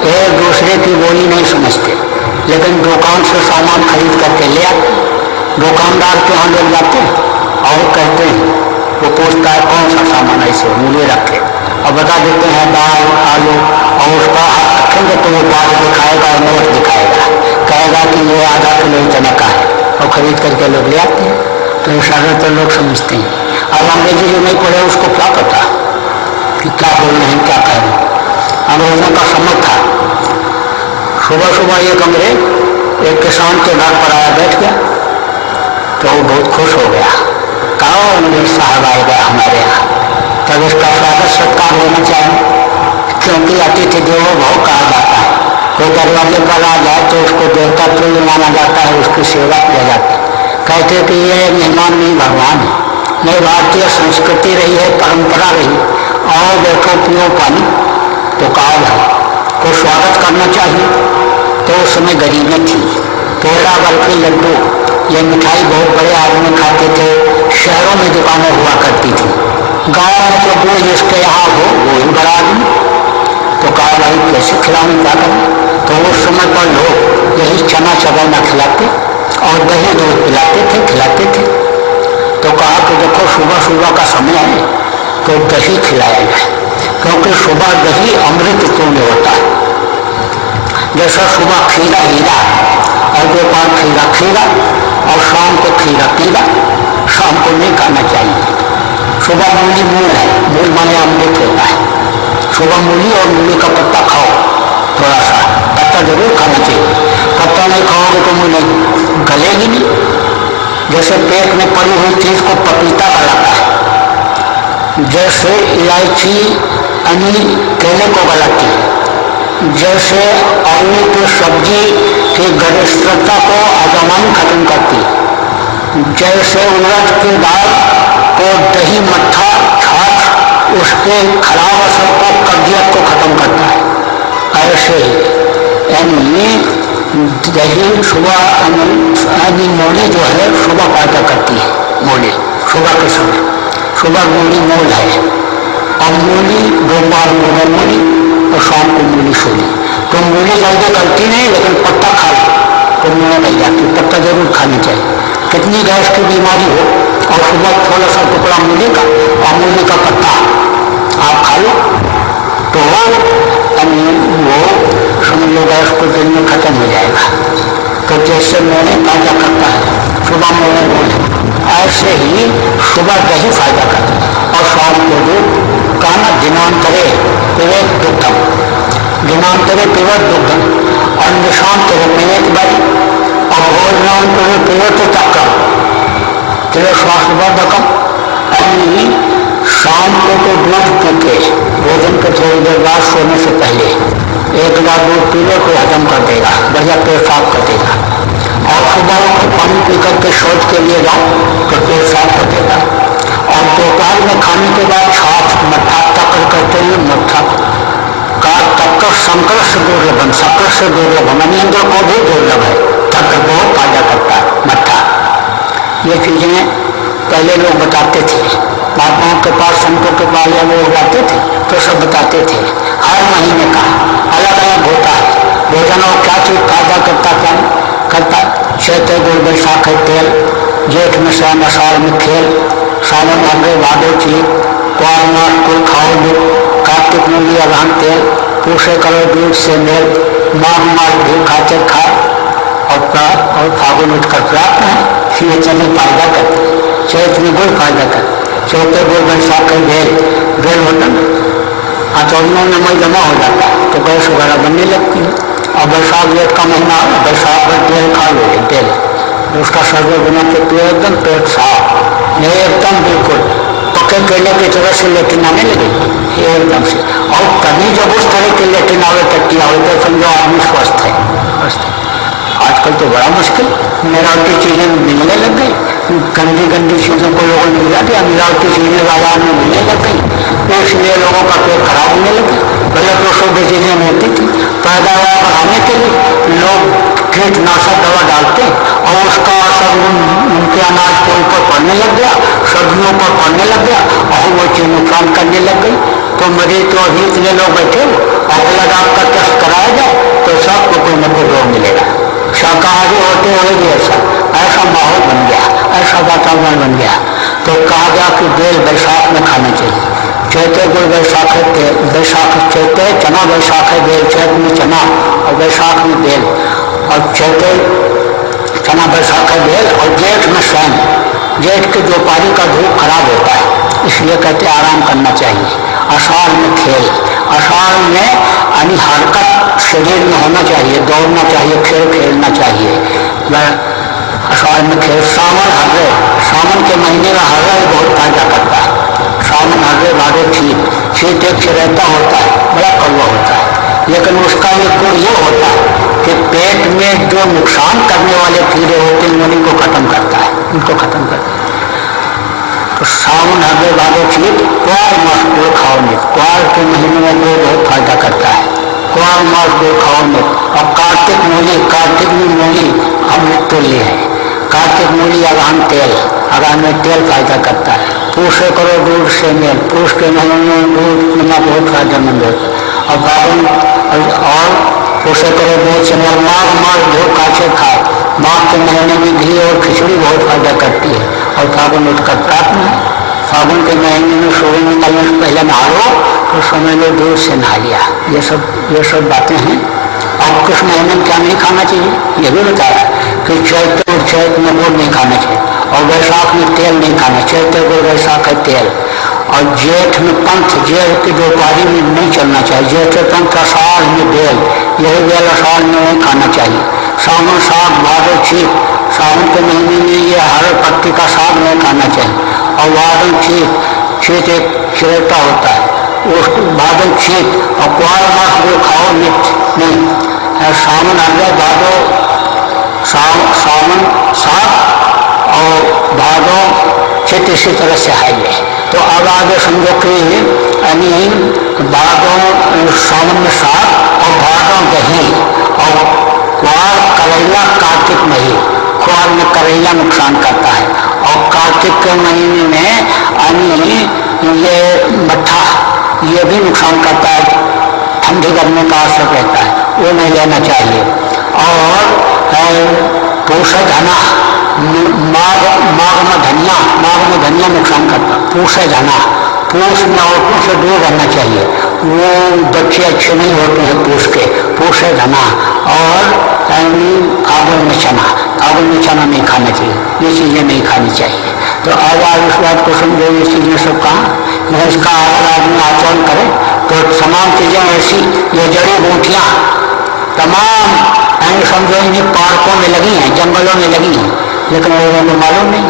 एक दूसरे की बोली नहीं समझते, लेकिन दुकान से सामान खरीद करके ले आते हैं। दुकानदार के यहाँ लोग जाते हैं और कहते हैं, वो पूछता है कौन सा सामान ऐसे मूल्य रखे और बता देते हैं दाल आलू, और उसका हाथ रखेंगे तो वो दाल दिखाएगा और नोट दिखाएगा, कहेगा कि ये आधा किलो इतने का है, और खरीद करके लोग ले आते हैं। तो इशारा तो लोग समझते हैं। अब अंग्रेजी जो नहीं पढ़े उसको क्या पता कि क्या बोल रहे हैं क्या कह रहे हैं। अंग्रेजों का समझ था। सुबह सुबह एक अंग्रेज एक किसान के घर पर आया, बैठ गया तो वो बहुत खुश हो गया। कहो अंग्रेज साहब आए गए हमारे यहाँ, तब इसका स्वागत सत्कार होना चाहिए, क्योंकि अतिथि देवो भव कहा जाता है। कोई दरवाजे पर आ जाए तो उसको देवता तुल्य माना जाता है, उसकी सेवा किया जाता है। कहते कि ये मेहमान नहीं भगवान है, नहीं भारतीय संस्कृति रही है, परंपरा रही, और देखो पियो पानी। तो कहा भाई को स्वागत करना चाहिए। तो उस समय गरीबी थी, पेड़ा बर्फी लड्डू ये मिठाई बहुत बड़े आदमी खाते थे, शहरों में दुकानें हुआ करती थी, गाँव में तो कोई जिसके यहाँ हो वो ही बड़ा आदमी। तो कहा भाई कैसे खिलाने क्या करें। तो उस समय पर लोग यही चना चबैना खिलाते और दही दूध पिलाते थे, खिलाते थे। तो कहा कि देखो सुबह सुबह का समय है तो दही खिलाया जाए, क्योंकि सुबह दही अमृत तुल्य होता है। जैसा सुबह खीरा हीरा और दोपहर खीरा खीरा और शाम को खीरा पीला, शाम को नहीं खाना चाहिए। सुबह मूली मूल है, मूल माने अमृत होता है। सुबह मूली और मूली का पत्ता खाओ, थोड़ा सा पत्ता जरूर खाना चाहिए। पत्ता नहीं खाओगे तो मूली गलेगी नहीं। जैसे पेट में पड़ी हुई चीज को पपीता गलाता है, जैसे इलायची अनी केले को गलाती है, जैसे आलू की सब्जी की गरिष्ठता को अजवाइन खत्म करती है, जैसे उड़द की दाल को दही मट्ठा छाछ उसके खराब असर को कब्जियत को खत्म करता है, ऐसे यानी दही सुबह यानी मूली जो है सुबह पैदा करती है। मूली सुबह के समय, सुबह मूली मूल है और मूली दोपहर में मूली और शाम को मूली सोली। तो मूली जल्दी गलती नहीं, लेकिन पत्ता खा लो तो मूली नहीं जाती। पत्ता जरूर खानी चाहिए, कितनी गैस की बीमारी हो, और सुबह थोड़ा सा टुकड़ा मूली का और मूली का पत्ता आप खा लो तो वो समझ लो गैस को दिन में खत्म हो जाएगा। तो जैसे मोने फायदा करता है, सुबह मोने ऐसे ही सुबह दही फायदा करता है और शाम को दूध। काना दिनांतरे पिबेत दुग्धम, दिनांतरे पिबेत दुग्धम और निशांतरे पिबेत बलि और भोजनांतरे पिबेत तक्कम तेरे स्वास्थ्यवर्धकम। शाम को तो दूध पीते, भोजन के थोड़ी देर बाद सोने से पहले एक बार दूध पी लो तो हजम कर देगा, बढ़िया पेट साफ कर देगा। और सुबह को पानी पी करके शौच के लिए जाओ तो पेट साफ कर देगा। और दोपहर में खाने के बाद छाछ मट्ठा तक्कर करते हैं, मट्ठा का तक्कर संकर से दुर्लभम, शक्कर से दुर्लभम, इंद्र को भी दुर्लभ है। तक्कर बहुत फायदा करता है मट्ठा। ये चीजें पहले लोग बताते थे, महात्माओं के पास संतों के पास या लोग जाते थे तो सब बताते थे। हर महीने का अलग अलग होता है भोजन और क्या चीज फायदा करता क्या करता। चैत्र गुड़ बैसाख तेल, जेठ में से आषाढ़ में खेल, सावन भादो भादो चीज, कुआर मास कुल खाओ दुख, कार्तिक मूली अगहन तेल, पूछे करो दूध से मेल, माघ मास भी खाते खाए और फागुन उठकर प्राप्त है, ये चने फायदा करते, चैत में गुड़ फायदा करते, चौथे गुड़ बैसाख का बेल होता है, चौदहों में मई जमा हो जाता है तो गैस वगैरह बनने लगती है। और बैसाख जेठ का महीना, बैसाख में तेल खा लोगे, तेल उसका सर्वे बना के पिए, एकदम पेट साफ, ये एकदम बिल्कुल पक्के केले की तरह से लेटिन आने लगेगी ये एकदम से। और कभी जब उस तरह की लेटिन आवे टट्टी आवे तो समझो आदमी स्वस्थ है। आजकल तो बड़ा मुश्किल, मिलावटी चीजें मिलने लग गई, गंदी गंदी चीज़ों को लोगों ने मिला दिया, मिलावटी चीजें बाजार में मिलने लग गई, तो इसलिए लोगों का पेट खराब होने लगा। पहले तो शुद्ध चीजें होती थी, पैदावार बढ़ाने के लिए लोग कीटनाशक दवा डालते और उसका असर उनके अनाज के ऊपर पड़ने लग गया, सब्जियों पर पड़ने लग गया और वो चीज नुकसान करने लग गई। तो मरीज तो अभी इतने लोग बैठे हो, अगला आपका टेस्ट कराया जाए तो सबको कोई न कोई रोग मिलेगा। शाकाहारी होते हुए भी ऐसा माहौल बन गया, ऐसा वातावरण बन गया। तो कहा गया कि बेल बैसाख में खाना चाहिए, चैते गुड़ बैसाख है तेल, बैसाख चैते चना बैसाख है बेल, चैत में चना और बैसाख में बेल, और चैते चना बैसाख है बेल, और जेठ में स्वयं, जेठ के दोपहरी का धूप खराब होता है इसलिए कहते आराम करना चाहिए। आषाढ़ में खेल, आषाढ़ में यानी हरकत शरीर में होना चाहिए, दौड़ना चाहिए, खेल खेलना चाहिए। आषाढ़ में खेल, सावन हर्रे, सावन के महीने में हर्रा बहुत फायदा करता है। सावन हर्रे भादो छीत एक से रहता होता है, बड़ा कड़वा होता है, लेकिन उसका एक गुण ये होता है कि पेट में जो नुकसान करने वाले कीड़े होते हैं उनको खत्म करता है, उनको खत्म करता है। तो सावन हर्रे भादो छीत, क्वार मास गुड़ खाओ नहीं, क्वार के महीने में गुड़ बहुत फायदा करता है, क्वार मास गुड़ खाओ नहीं। और कार्तिक मूली, कार्तिक में मूली अमृत तुल्य है, कार्तिक मूली अगहन तेल, अगहन में तेल फायदा करता है। पूछे करो दूध से मेल, पूछ के महीने में दूध पीना बहुत फायदेमंद होता है। और फागुन और पूछे करो दूध से मेल, माघ मास घी काछे खाए, माघ के महीने में घी और खिचड़ी बहुत फायदा करती है। और फागुन उठकर प्राप्त है, फागुन के महीने में सूर्य निकलने से पहले नहा लो तो समझ लो दूध से नहा लिया। ये सब बातें हैं। और कुछ महीने में क्या नहीं खाना चाहिए ये भी बताया कि चैत में गुड़ नहीं खाना चाहिए, और बैसाख में तेल नहीं खाना, चैत गुड़ बैसाख है तेल। और जेठ में पंथ, जेठ की दोपहरी में नहीं चलना चाहिए, जेठ पंथ आषाढ़ में बेल, यही बेल आषाढ़ में नहीं खाना चाहिए। सावन साग भादो छीत, सावन के महीने में ये हर पत्ती का साग नहीं खाना चाहिए। और भादो छीत एक चिरता होता है, उसको भादो छीत, और क्वार मास जो खाओ नहीं, सावन हर्रे भादो सावन साग और भादो छीत इसी तरह से है ये। तो अब आगे समझो कि यानी भादो सावन में साग और भादो दही, और क्वार करेला कार्तिक महीने, क्वार में करेला नुकसान करता है। और कार्तिक के महीने में यानी ये मट्ठा ये भी नुकसान करता है, ठंडी गर्मी का असर रहता है, वो नहीं लेना चाहिए। और पूषा धना, माघ में धनिया नुकसान करता, पूषा धना, पूष में औरतों से दूर रहना चाहिए, वो बच्चे अच्छे नहीं होते हैं पूष के, पूषा धना। और आगुन में चना नहीं खाना चाहिए, ये चीज़ें नहीं खानी चाहिए। तो अब आप इस बात को समझो, ये चीज़ें सब कहाँ इसका अगर आदमी आचरण करे तो तमाम चीज़ें ऐसी, ये जड़ी बूटियाँ तमाम समझो इन्हीं पार्कों में लगी हैं, जंगलों में लगी हैं, लेकिन लोगों को मालूम नहीं,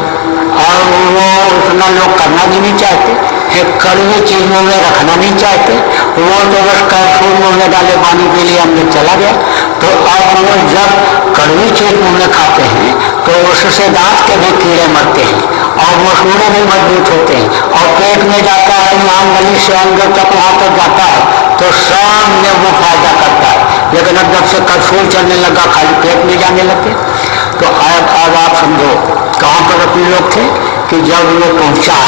और वो उतना लोग करना भी नहीं चाहते, एक कड़वी चीज मुँह में रखना नहीं चाहते, वो तो बस कैप्सूल मुँह में डाले पानी के लिए अंदर चला गया। तो अब वो जब कड़वी चीज मुँह में खाते हैं तो उससे दांत के भी कीड़े मरते हैं और वो सूढ़े भी मजबूत होते हैं, और पेट में जाता है, यहाँ नली से अंदर तक वहाँ तक जाता है, तो सामने वो फायदा करता है। लेकिन अब जब से कैप्सूल चलने लगा खाली पेट में जाने लगे। तो अब आप समझो कहाँ पर अपने लोग थे कि जब वो पहुँचा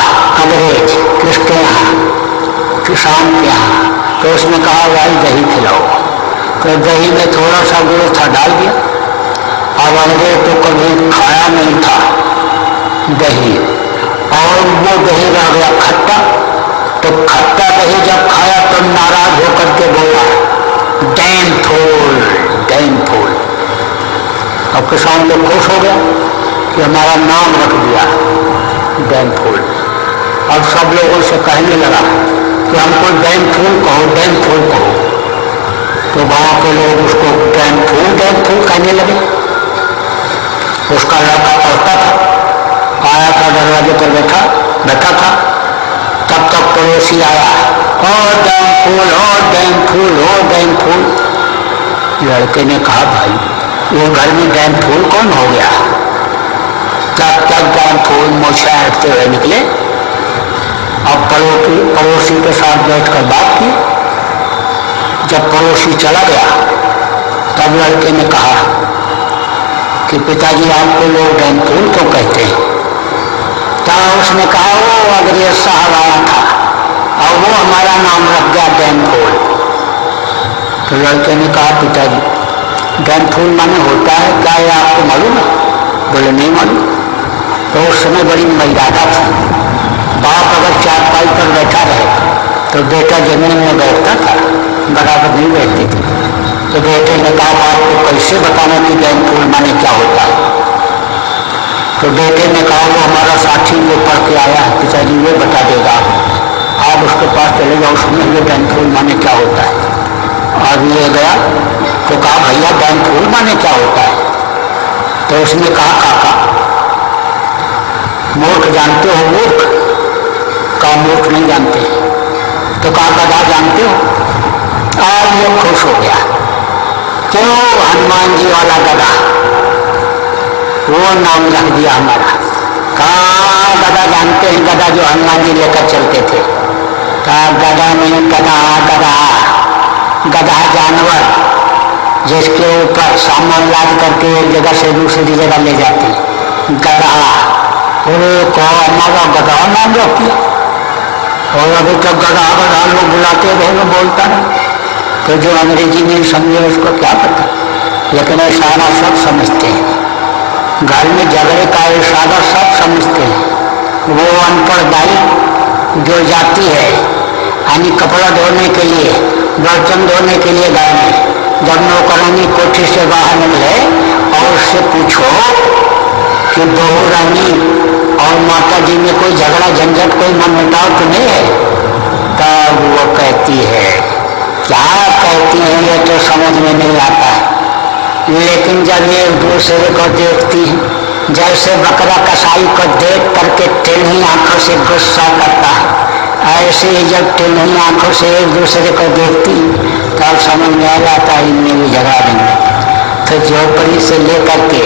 अंग्रेज किसके यहाँ, किसान के यहाँ, तो उसने कहा भाई दही खिलाओ, तो दही में थोड़ा सा गुड़ था डाल दिया। अब अंग्रेज तो कभी खाया नहीं था दही, और वो दही रह गया खट्टा, तो खट्टा दही जब खाया तो नाराज होकर के बोला, डैम फूल, डैम फूल। अब किसान लोग खुश हो गया कि हमारा नाम रख दिया डैम फूल। अब सब लोगों से कहने लगा कि हमको डैम फूल कहो, डैम फूल कहो। तो गाँव के लोग उसको डैम फूल कहने लगे। उसका लड़का पढ़ता था, आया था, दरवाजे पर बैठा था। तब तक पड़ोसी आया, ओ डैम फूल, ओ डैम फूल, ओ डैम फूल। लड़के ने कहा, भाई वो घर में डैम फूल कौन हो गया? तब तक डैम फूल मोछा हटते हुए निकले। अब पड़ोसी के साथ बैठकर बात की। जब पड़ोसी चला गया तब लड़के ने कहा कि पिताजी आपको लोग डैम फूल क्यों कहते हैं? तब उसने कहा, वो अंग्रेज साहब आया था और वो हमारा नाम रख गया डैम फूल। तो लड़के ने कहा, पिताजी डैम फूल माने होता है क्या, ये आपको मालूम है? बोले नहीं मालूम। तो उस समय बड़ी मर्यादा थी। बाप अगर चारपाई पर बैठा रहे तो बेटा जमीन में बैठता था, बराबर नहीं बैठती थी। तो बेटे ने कहा, बाप को कैसे बताना कि डैम फूल माने क्या होता है? तो बेटे ने कहा, वो हमारा साथी वो पढ़ के आया है, पिताजी वो बता देगा, आप उसके पास चले जाओ, उसमें वो डैम फूल माने क्या होता है। और ये गया तो कहा, भैया डैम फूल माने क्या होता है? तो उसने कहा, काका मूर्ख जानते हो? मूर्ख का मूर्ख नहीं जानते। तो कहा, गधा जानते हो? आज वो खुश हो गया, क्यों? हनुमान जी वाला गधा, वो नाम रख दिया हमारा। कहा, गधा जानते हैं? गधा जो हनुमान जी लेकर चलते थे। कहा, गधा नहीं, गधा, गधा, गधा जानवर जिसके ऊपर सामान लाद करके एक जगह से दूसरी जगह ले जाते, गधा। हमारा गधा नाम रख दिया। और अभी तक गधा गधा लोग बुलाते रहे, वो बोलता नहीं। तो जो अंग्रेजी नहीं समझे उसको क्या पता, लेकिन इशारा सब समझते हैं। घर में झगड़े का इशारा सब समझते हैं। वो अनपढ़ दाई जो जाती है यानी कपड़ा धोने के लिए, बर्तन धोने के लिए घर में, जब नौकरानी कोठी से बाहर निकले और उससे पूछो कि बहू रानी और माता जी में कोई झगड़ा झंझट, कोई मनमुटाव तो नहीं है? तब वो कहती है, क्या कहती है ये तो समझ में नहीं आता है। लेकिन जब ये एक दूसरे को देखती है, जैसे बकरा कसाई को देख करके टेढ़ी आंखों से गुस्सा करता है, ऐसे ही जब टेढ़ी आंखों से एक दूसरे को देखती तब समझ में आ जाता है इनमें भी झगड़ा देंगे। तो झोपड़ी से लेकर के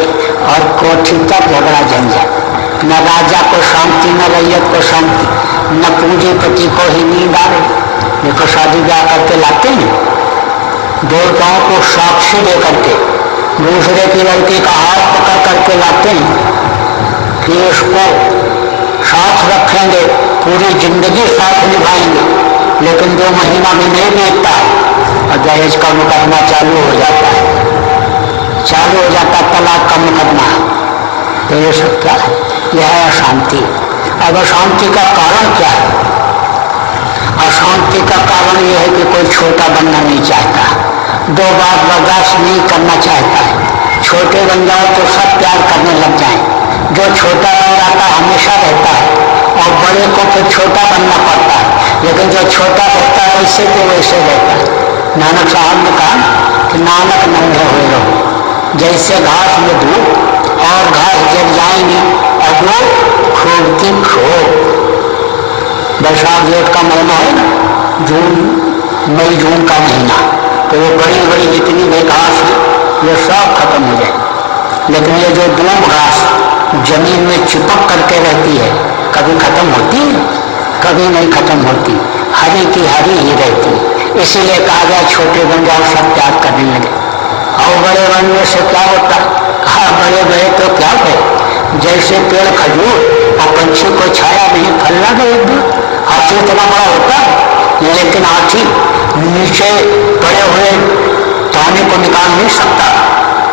और कोठी तक झगड़ा झंझट, न राजा को शांति, न रैयत को शांति, न पूंजीपति को ही नींद आ रही। देखो शादी ब्याह करके लाते हैं, देवताओं को साक्षी दे करके दूसरे की लड़की का हाथ पकड़ करके लाते हैं कि उसको साथ रखेंगे, पूरी जिंदगी साथ निभाएंगे। लेकिन 2 महीना भी नहीं बीतता और दहेज का मुकदमा चालू हो जाता है, तलाक का मुकदमा। तो ये सब क्या है? यह है अशांति। अब अशांति का कारण क्या है? अशांति का कारण यह है कि कोई छोटा बनना नहीं चाहता, 2 बात बर्दाश्त नहीं करना चाहता है। छोटे बन जाओ तो सब प्यार करने लग जाए। जो छोटा बन जाता है हमेशा रहता है और बड़े को फिर छोटा बनना पड़ता है, लेकिन जो छोटा रहता है वैसे तो वैसे रहता है। नानक साहब ने कहा कि नानक नंगे हुए रहो, जैसे घास में धूप और घास जल जाएंगी और वो खूब की खूब। बैसाख जेठ का महीना है ना, मई जून का महीना, तो ये बड़ी बड़ी जितनी भी घास है ये सब खत्म हो जाए। लेकिन ये जो दूब घास जमीन में चिपक करके रहती है, कभी खत्म होती है? कभी नहीं खत्म होती, हरी की हरी ही रहती। इसीलिए कहा गया छोटे बन जाओ सब त्याग करने लगे। और बड़े बनने से क्या होता है? कहा बड़े बड़े तो क्या है, जैसे पेड़ खजूर और पंछी को छाया नहीं, फलना नहीं। हाथी इतना बड़ा होता है लेकिन हाथी नीचे पड़े हुए दाने को निकाल नहीं सकता,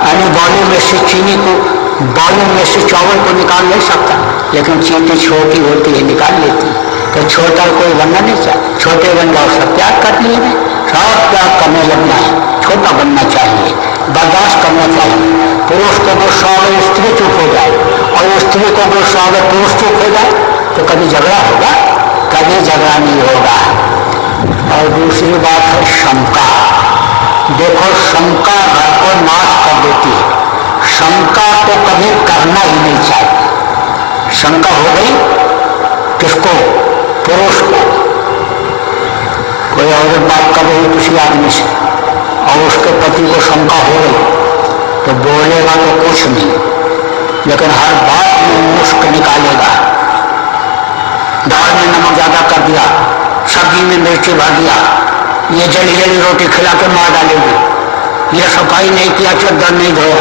यानी बालू में से चीनी को, बालू में से चावल को निकाल नहीं सकता, लेकिन चींटी छोटी होती है निकाल लेती। तो छोटा कोई बनना नहीं चाहिए। छोटे बन जाओ सब त्याग कर लिए, सब त्याग करने लगना है, छोटा बनना चाहिए, बर्दाश्त करना चाहिए। पुरुष को गुस्सा हो स्त्री चुप हो जाए, और स्त्री को गुस्सा हो पुरुष चुप हो जाए, तो कभी झगड़ा होगा? कभी झगड़ा नहीं होगा। और दूसरी बात है शंका। देखो शंका घर को नाश कर देती है, शंका तो कभी करना ही नहीं चाहिए। शंका हो गई किसको? पुरुष को। कोई औरत बात कर रही किसी आदमी से और उसके पति को शंका हो गई, तो बोलेगा तो कुछ नहीं, लेकिन हर बात में मुश्क निकालेगा। दाल में नमक ज्यादा कर दिया, सब्जी में मिर्ची भर दिया, ये जली जली रोटी खिला के मार डालेगी, ये सफाई नहीं किया, चद्दर नहीं धोया,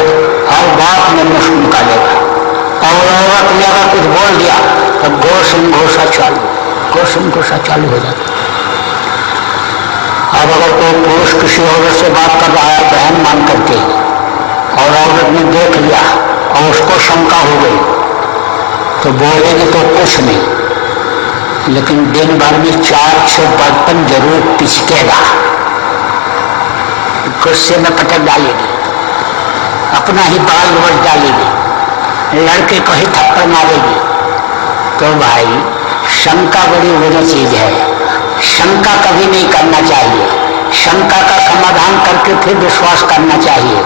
हर बात में मुश्क निकालेगा। और औरत ने अगर कुछ बोल दिया तो गोसिम घोषा चालू हो जाता। अब अगर कोई पुरुष किसी औरत से बात कर रहा है बहन मान करके, और औरत ने देख लिया और उसको शंका हो गई, तो बोलेगी तो कुछ नहीं, लेकिन दिन भर में 4-6 बर्तन जरूर पिचकेगा, गुस्से में पटक डालेगी, अपना ही बाल वोट डालेगी, लड़के को ही थप्पड़ मारेगी। तो भाई शंका बड़ी बुरी चीज है, शंका कभी नहीं करना चाहिए। शंका का समाधान करके फिर विश्वास करना चाहिए।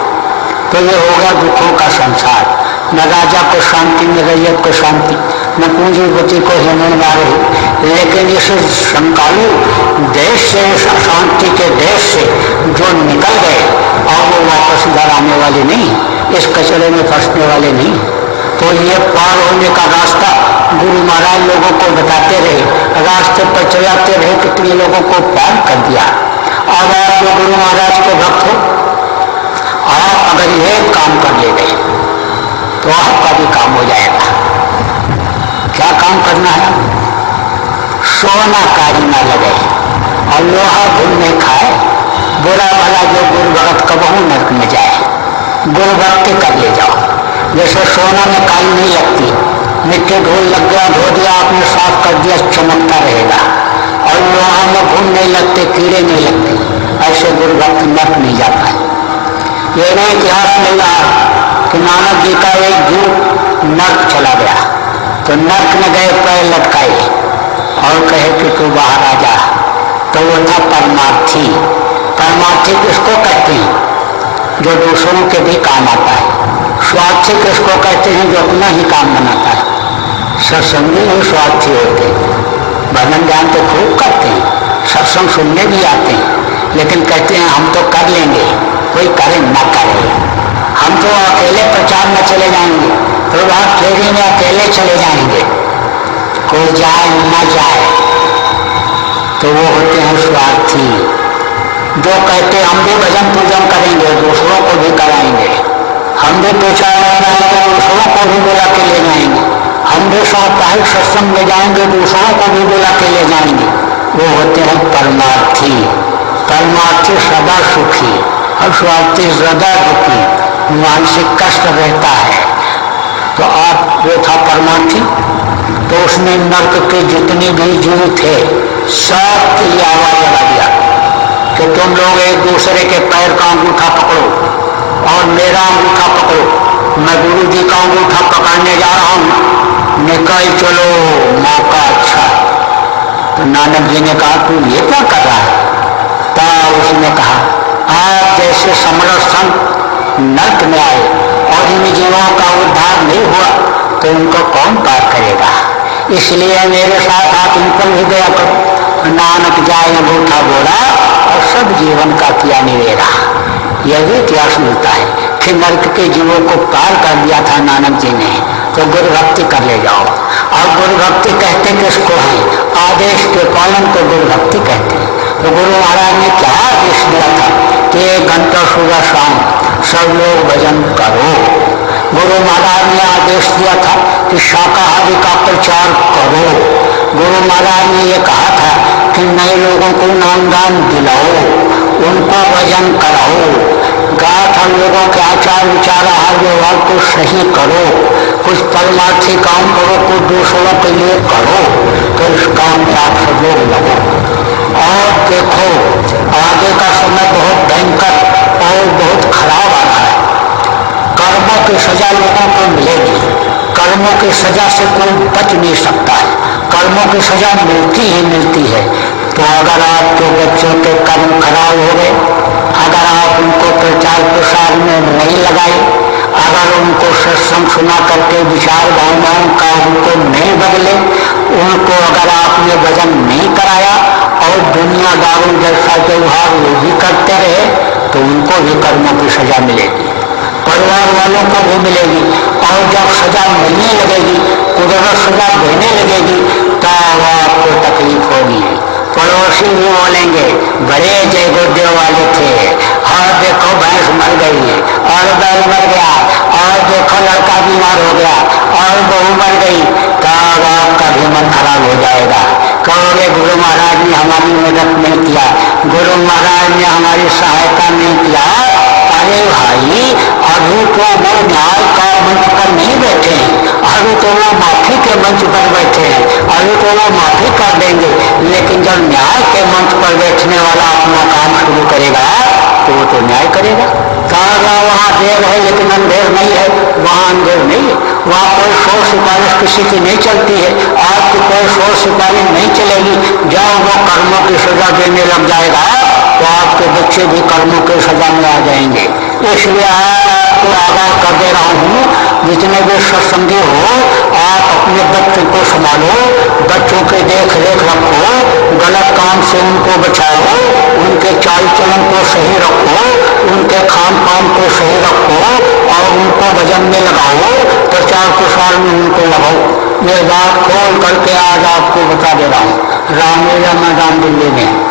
तो ये होगा दुखों का संसार, न राजा को शांति, न रैयत को शांति, न पूंजीपति को हिमन मारे। लेकिन इस शंकालु देश से, शांति के देश से जो निकल गए और वो वापस इधर आने वाले नहीं, इस कचरे में फंसने वाले नहीं। तो ये पार होने का रास्ता गुरु महाराज लोगों को बताते रहे, रास्ते पर चलाते रहे, कितने लोगों को पार कर दिया। अब आप जो गुरु महाराज के भक्त हो, आप अगर ये काम कर ले गए तो आपका भी काम हो जाएगा। क्या काम करना है? सोना कारी ना लगे और लोहा घुन में खाए, बुरा भला जो गुरु भगत कबहू नरक में जाए। गुरु भक्ति कर ले जाओ, जैसे सोना में काई नहीं लगती, मिट्टी धूल लग गया, धो दिया आपने, साफ कर दिया, चमकता रहेगा। और लोहा में घुन नहीं लगते, कीड़े नहीं लगते, ऐसे गुरु भक्त नरक नहीं जाता है। ये नहीं इतिहास मिल रहा कि नानक जी का एक दूत नर्क चला गया, तो नर्क में गए, पैर लटकाए और कहे कि तू बाहर आ जा। तो वो था परमार्थी। परमार्थी किसको कहते हैं? जो दूसरों के भी काम आता है। स्वार्थी किसको कहते हैं? जो अपना ही काम बनाता है। सत्संगी ही स्वार्थी होते हैं, भजन ध्यान तो खूब करते हैं, सत्संग सुनने भी आते हैं, लेकिन कहते हैं हम तो कर लेंगे, कोई करे न करे, हम तो अकेले प्रचार में चले जाएंगे, प्रभात फेरी में अकेले चले जाएंगे, कोई जाए न जाए। तो वो होते हैं स्वार्थी। जो कहते हम भी भजन पूजन करेंगे, दूसरों को भी कराएंगे, हम भी प्रचार कराएंगे, दूसरों को भी बुला के ले जाएंगे, हम भी साप्ताहिक सत्संग में जाएंगे, दूसरों को भी बुला के ले जाएंगे, वो होते हैं परमार्थी। परमार्थी सदा सुखी और स्वार्थी सदा दुखी, मानसिक कष्ट रहता है। तो आप जो था परमार्थी, तो उसने नर्क के जितने भी जीव थे सब के लिए आवाज लगा दिया कि तुम लोग एक दूसरे के पैर का अंगूठा पकड़ो और मेरा अंगूठा पकड़ो, मैं गुरु जी का अंगूठा पकड़ने जा रहा हूँ, निकल चलो, मौका अच्छा। तो नानक जी ने कहा तू ये क्या कर रहा है? तब उसने कहा आप जैसे समर्थ संत नर्क में आए और इन जीवों का उद्धार नहीं हुआ तो उनको कौन पार करेगा, इसलिए मेरे साथ आप इनको भी दया करो। नानक जाए अंगूठा बोला और सब जीवन का किया निवेरा। यह भी इतिहास मिलता है कि नर्क के जीवों को पार कर दिया था नानक जी ने। तो गुरु भक्ति कर ले जाओ। और गुरु भक्ति कहते किसको है? आदेश के पालन को गुरु भक्ति कहते हैं। तो गुरु महाराज ने क्या आदेश दिया था कि 1 घंटा सुबह शाम सब लोग भजन करो। गुरु महाराज ने आदेश दिया था कि शाकाहारी का प्रचार करो। गुरु महाराज ने ये कहा था कि नए लोगों को नामदान दिलाओ, उनको भजन कराओ। गाथा हम लोगों के आचार विचार आहार व्यवहार को सही करो, कुछ परमार्थी काम करो, कुछ दूसरों के लिए करो, तो इस काम में आप सब लोग लगो। और देखो आगे का समय बहुत भयंकर और बहुत खराब आ रहा है। कर्मों की सजा लोगों को मिलेगी, कर्मों की सजा से कोई बच नहीं सकता है, कर्मों की सजा मिलती ही मिलती है। तो अगर आपके बच्चों के कर्म खराब हो गए, अगर आप उनको प्रचार प्रसार में नहीं लगाए, अगर उनको सत्संग सुना करके विचार भावनाओं का उनको नहीं बदले, उनको अगर आपने भजन नहीं कराया और दुनियादारों जैसा व्यवहार वो भी करते रहे, तो उनको भी कर्मों की सजा मिलेगी, परिवार वालों को भी मिलेगी। और जब सजा मिलने लगेगी, कुदरत सजा देने लगेगी, तब आपको तकलीफ होगी। पड़ोसी भी बोलेंगे बड़े जय गुरुदेव वाले थे, और देखो भैंस मर गई और बैल मर गया, और देखो लड़का बीमार हो गया और बहू मर गई, तब आपका भी मन खराब हो जाएगा। कहोगे गुरु महाराज ने हमारी मदद नहीं किया, गुरु महाराज ने हमारी सहायता नहीं किया। अरे भाई, अभी तो वो न्याय का मंच पर नहीं बैठे हैं, अभी तो वो माफी के मंच पर बैठे हैं, अभी तो वो माफी कर देंगे, लेकिन जब न्याय के मंच पर बैठने वाला अपना काम शुरू करेगा तो वो तो न्याय करेगा। कहा वहाँ देर है लेकिन अंधेर नहीं है, वहाँ अंधेर नहीं है, वहाँ कोई शोर सिफारिश किसी की नहीं चलती है, आपकी कोई शोर सिफारिश नहीं चलेगी। जब वो कर्मों की सजा देने लग जाएगा तो आपके बच्चे भी कर्मों की सजा में आ जाएंगे। इसलिए आपको आगाह कर दे रहा हूँ, जितने भी सत्संगी हो आप अपने बच्चों को संभालो, बच्चों के देख रेख रखो, गलत काम से उनको बचाओ, उनके चाल चलन को सही रखो, उनके खान पान को सही रखो और उनको भजन में लगाओ, प्रचार प्रसार में उनको लगाओ। ये बात खोल करके आज आपको बता दे रहा हूँ। रामलीला मैदान दिल्ली में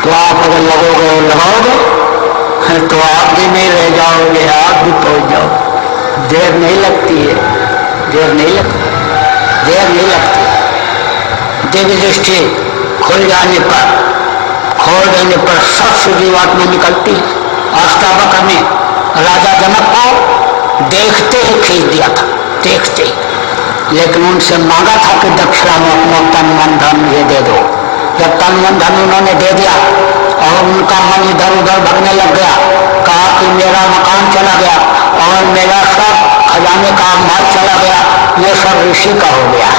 तो आप अगर लगोगे और लगाओगे तो आप भी नहीं रह जाओगे, आप भी पहुंच जाओ। देर नहीं लगती है, देर नहीं लगती, देर नहीं लगती। दिव्य दृष्टि खुल जाने पर, खोल देने पर सबसे जीवात्मा निकलती है। अष्टावक्र ने राजा जनक को देखते ही खींच दिया था, देखते ही, लेकिन उनसे मांगा था कि दक्षिणा में अपना तन मन धन ये दे दो। जब तन मन धन उन्होंने दे दिया और उनका मन इधर उधर भगने लग गया, कहा कि मेरा मकान चला गया और मेरा सब खजाने का माल चला गया, ये सब ऋषि का हो गया,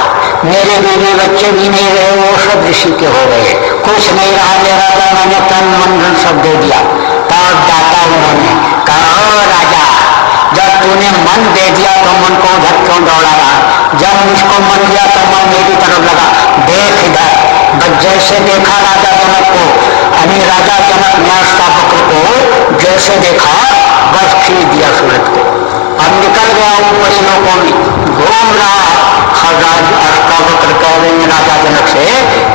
मेरे बीवी बच्चे भी नहीं रहे, वो सब ऋषि के हो गए, कुछ नहीं रहा मेरा, तो मैंने तन मन धन सब दे दिया। तब डाटा उन्होंने कहा, राजा जब तूने मन दे दिया तो मन को उधर क्यों दौड़ा रहा, जब मुझको मन दिया तो मन मेरी तरफ लगा, देख इधर। बस जैसे देखा राजा जनक को, यानी राजा जनक ने अष्टावक्र को जैसे देखा बस खींच दिया सूरज को, अब निकल गया उन पशुओं को घूम रहा। अष्टावक्र कह रहे हैं राजा जनक से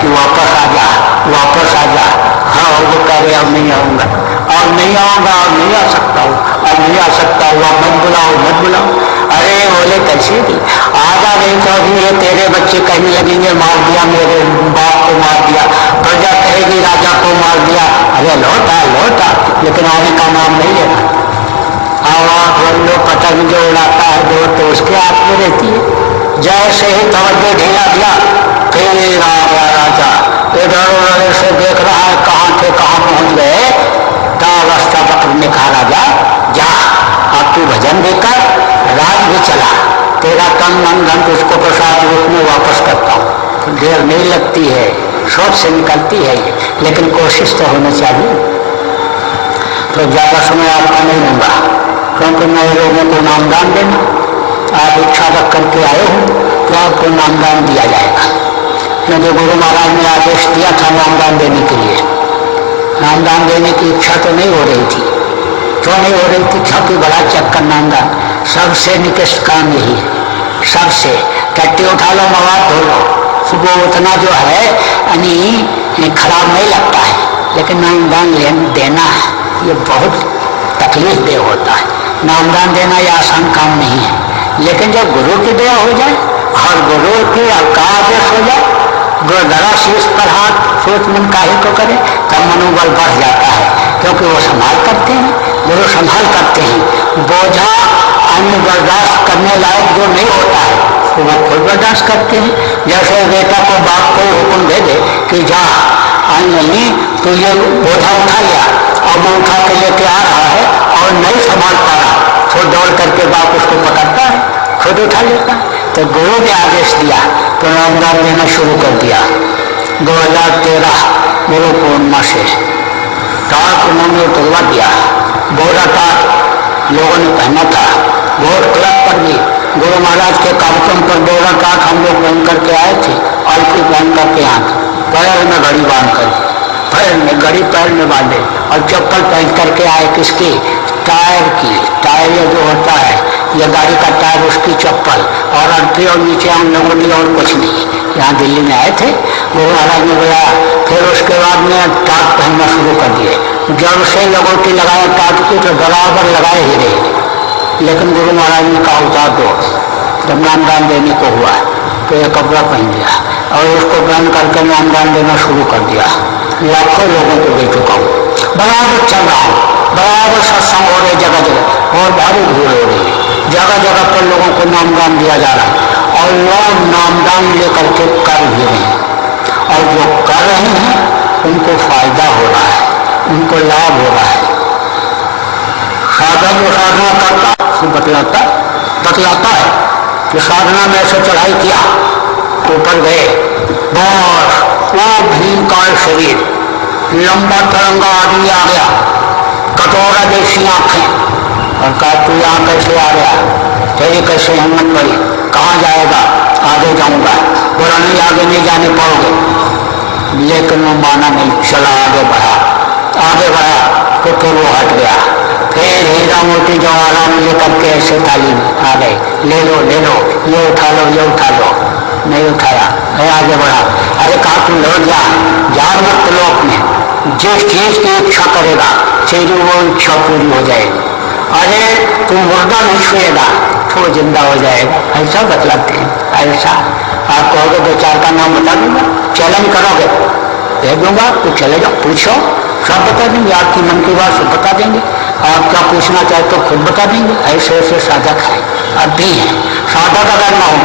कि वापस आ जा, वापस आ जा। हाँ, वो कह रहे अब नहीं आऊँगा, और नहीं आऊँगा, और नहीं आ सकता हूँ, अब नहीं आ सकता हुआ, मत बुलाओ मत बुलाओ। अरे बोले कैसे भी आजा नहीं तो अभी ये तेरे बच्चे कहने लगेंगे मार दिया, मेरे बाप को मार दिया, प्रजा कहेगी राजा को मार दिया। अरे लौटा लौटा, लेकिन आने का नाम नहीं लेना। आवाज लोग पतंग जो उड़ाता है दो तो उसके हाथ में रहती है। जैसे ही तवज्जो ढीला दिया फिर आ गया राजा, इधर उधर से देख रहा है कहाँ थे कहाँ पहुँच गए। तब अष्टावक्र ने कहा, राजा जा, अब तू भजन भी कर, राज भी चला, तेरा तन मन धन तुझको प्रसाद रूप में वापस करता हूँ। देर नहीं लगती है, सोच से निकलती है ये, लेकिन कोशिश तो होनी चाहिए। तो ज़्यादा समय आपका नहीं लूँगा, क्योंकि मैं लोगों को नामदान देना, आप इच्छा रख करके आए हो तो आपको नामदान दिया जाएगा, क्योंकि गुरु महाराज ने आदेश दिया था नामदान देने के लिए। नामदान देने की इच्छा तो नहीं हो रही थी, क्यों नहीं हो रही थी, क्योंकि बड़ा चक्कर नामदान सबसे निकृष्ट काम यही है। सबसे टट्टी उठा लो, मवाद धो लो, सुबह उतना जो है यानी खराब नहीं लगता है, लेकिन नामदान देना ये बहुत तकलीफ दे होता है। नामदान देना ये आसान काम नहीं है, लेकिन जब गुरु की दया हो जाए और गुरु की का आदेश हो जाए, गुरुद्वारा शीर्ष पर हाथ सोच मन काहे को करे, तब मनोबल बढ़ जाता है क्योंकि वो संभाल करते हैं, गुरु संभाल करते हैं। बोझा अन्य बर्दाश्त करने लायक जो नहीं होता है तो वो खुद बर्दाश्त करते हैं। जैसे बेटा को बाप को हुक्म दे दे कि जा नहीं तो ये बोझा उठा लिया, और वो उठा के लेके आ रहा है और नहीं संभाल पा रहा, तो दौड़ करके बाप उसको पकड़ता है, खुद उठा लेता है। तो गुरु ने आदेश दिया तो नामदान देना शुरू कर दिया। 2013 गुरु पूर्णिमा से टाट उन्होंने उतरवा दिया। बोरा टाट लोगों ने पहना था। गोर क्लब पर भी गुरु महाराज के कार्यक्रम पर बोरा टाट हम लोग पहन करके आए थे, अलफी पहन करके आए, पैर में घड़ी बांध कर, पैर में घड़ी पैर में बांधे और चप्पल पहन करके आए। किसकी? टायर की। टायर ये जो होता है ये गाड़ी का टायर, उसकी चप्पल और अर्थी और नीचे हम लोगों ने और कुछ नहीं। यहाँ दिल्ली में आए थे, गुरु महाराज ने बुलाया, फिर उसके बाद में टाट पहनना शुरू कर दिए। जब से लोगों की लगाए टाट की तो बराबर लगाए ही रहे, लेकिन गुरु महाराज ने कहा उतार दो। जब नामदान देने को हुआ तो ये कपड़ा पहन लिया और उसको पहन करके नामदान देना शुरू कर दिया। लाखों लोगों को दे चुका हूँ, बराबर चल रहा हूँ, बराबर सत्संग हो रहे जगह जगह और भारी भीड़ हो रही है। जगह जगह पर लोगों को नामदान दिया जा रहा है और लोग नामदान लेकर के कर भी रहे हैं, और जो कर रहे हैं उनको फायदा हो रहा है, उनको लाभ हो रहा है। साधक जो साधना करता वो बतलाता है कि साधना में ऐसे चढ़ाई किया, ऊपर गए, बस वो भीमकाय शरीर, लंबा तरंगा आदमी आ गया, कटोरा जैसी आंखें, और कहा तू यहाँ कैसे आ गया, तेरी कैसे हिम्मत पड़ी, कहाँ जाएगा? आगे जाऊंगा। बोला नहीं, आगे नहीं जाने पाओगे। लेकिन वो माना नहीं, चला आगे बढ़ा तो फिर वो हट गया। फिर हीरा मोती जवाहराम लेकर के ऐसे ताली आ गए, ले लो ये उठा लो, नहीं उठाया, मैं आगे बढ़ा। अरे कहा तू लौट जा मत लोक में, जिस चीज की इच्छा करेगा तेरी वो इच्छा पूरी हो जाएगी। अरे तुम मुर्दा नहीं छुएगा तो जिंदा हो जाएगा, ऐसा बतलाते हैं। ऐसा आप कहोगे दो चार का नाम बता दूंगा, चैलेंज करोगे, दे दूंगा, तो चले जाओ, पूछो, सब बता देंगे, आपकी मन की बात सब बता देंगे। आप क्या पूछना चाहते तो खुद बता देंगे। ऐसे ऐसे साधक है, अब भी हैं। साधक अगर ना हो,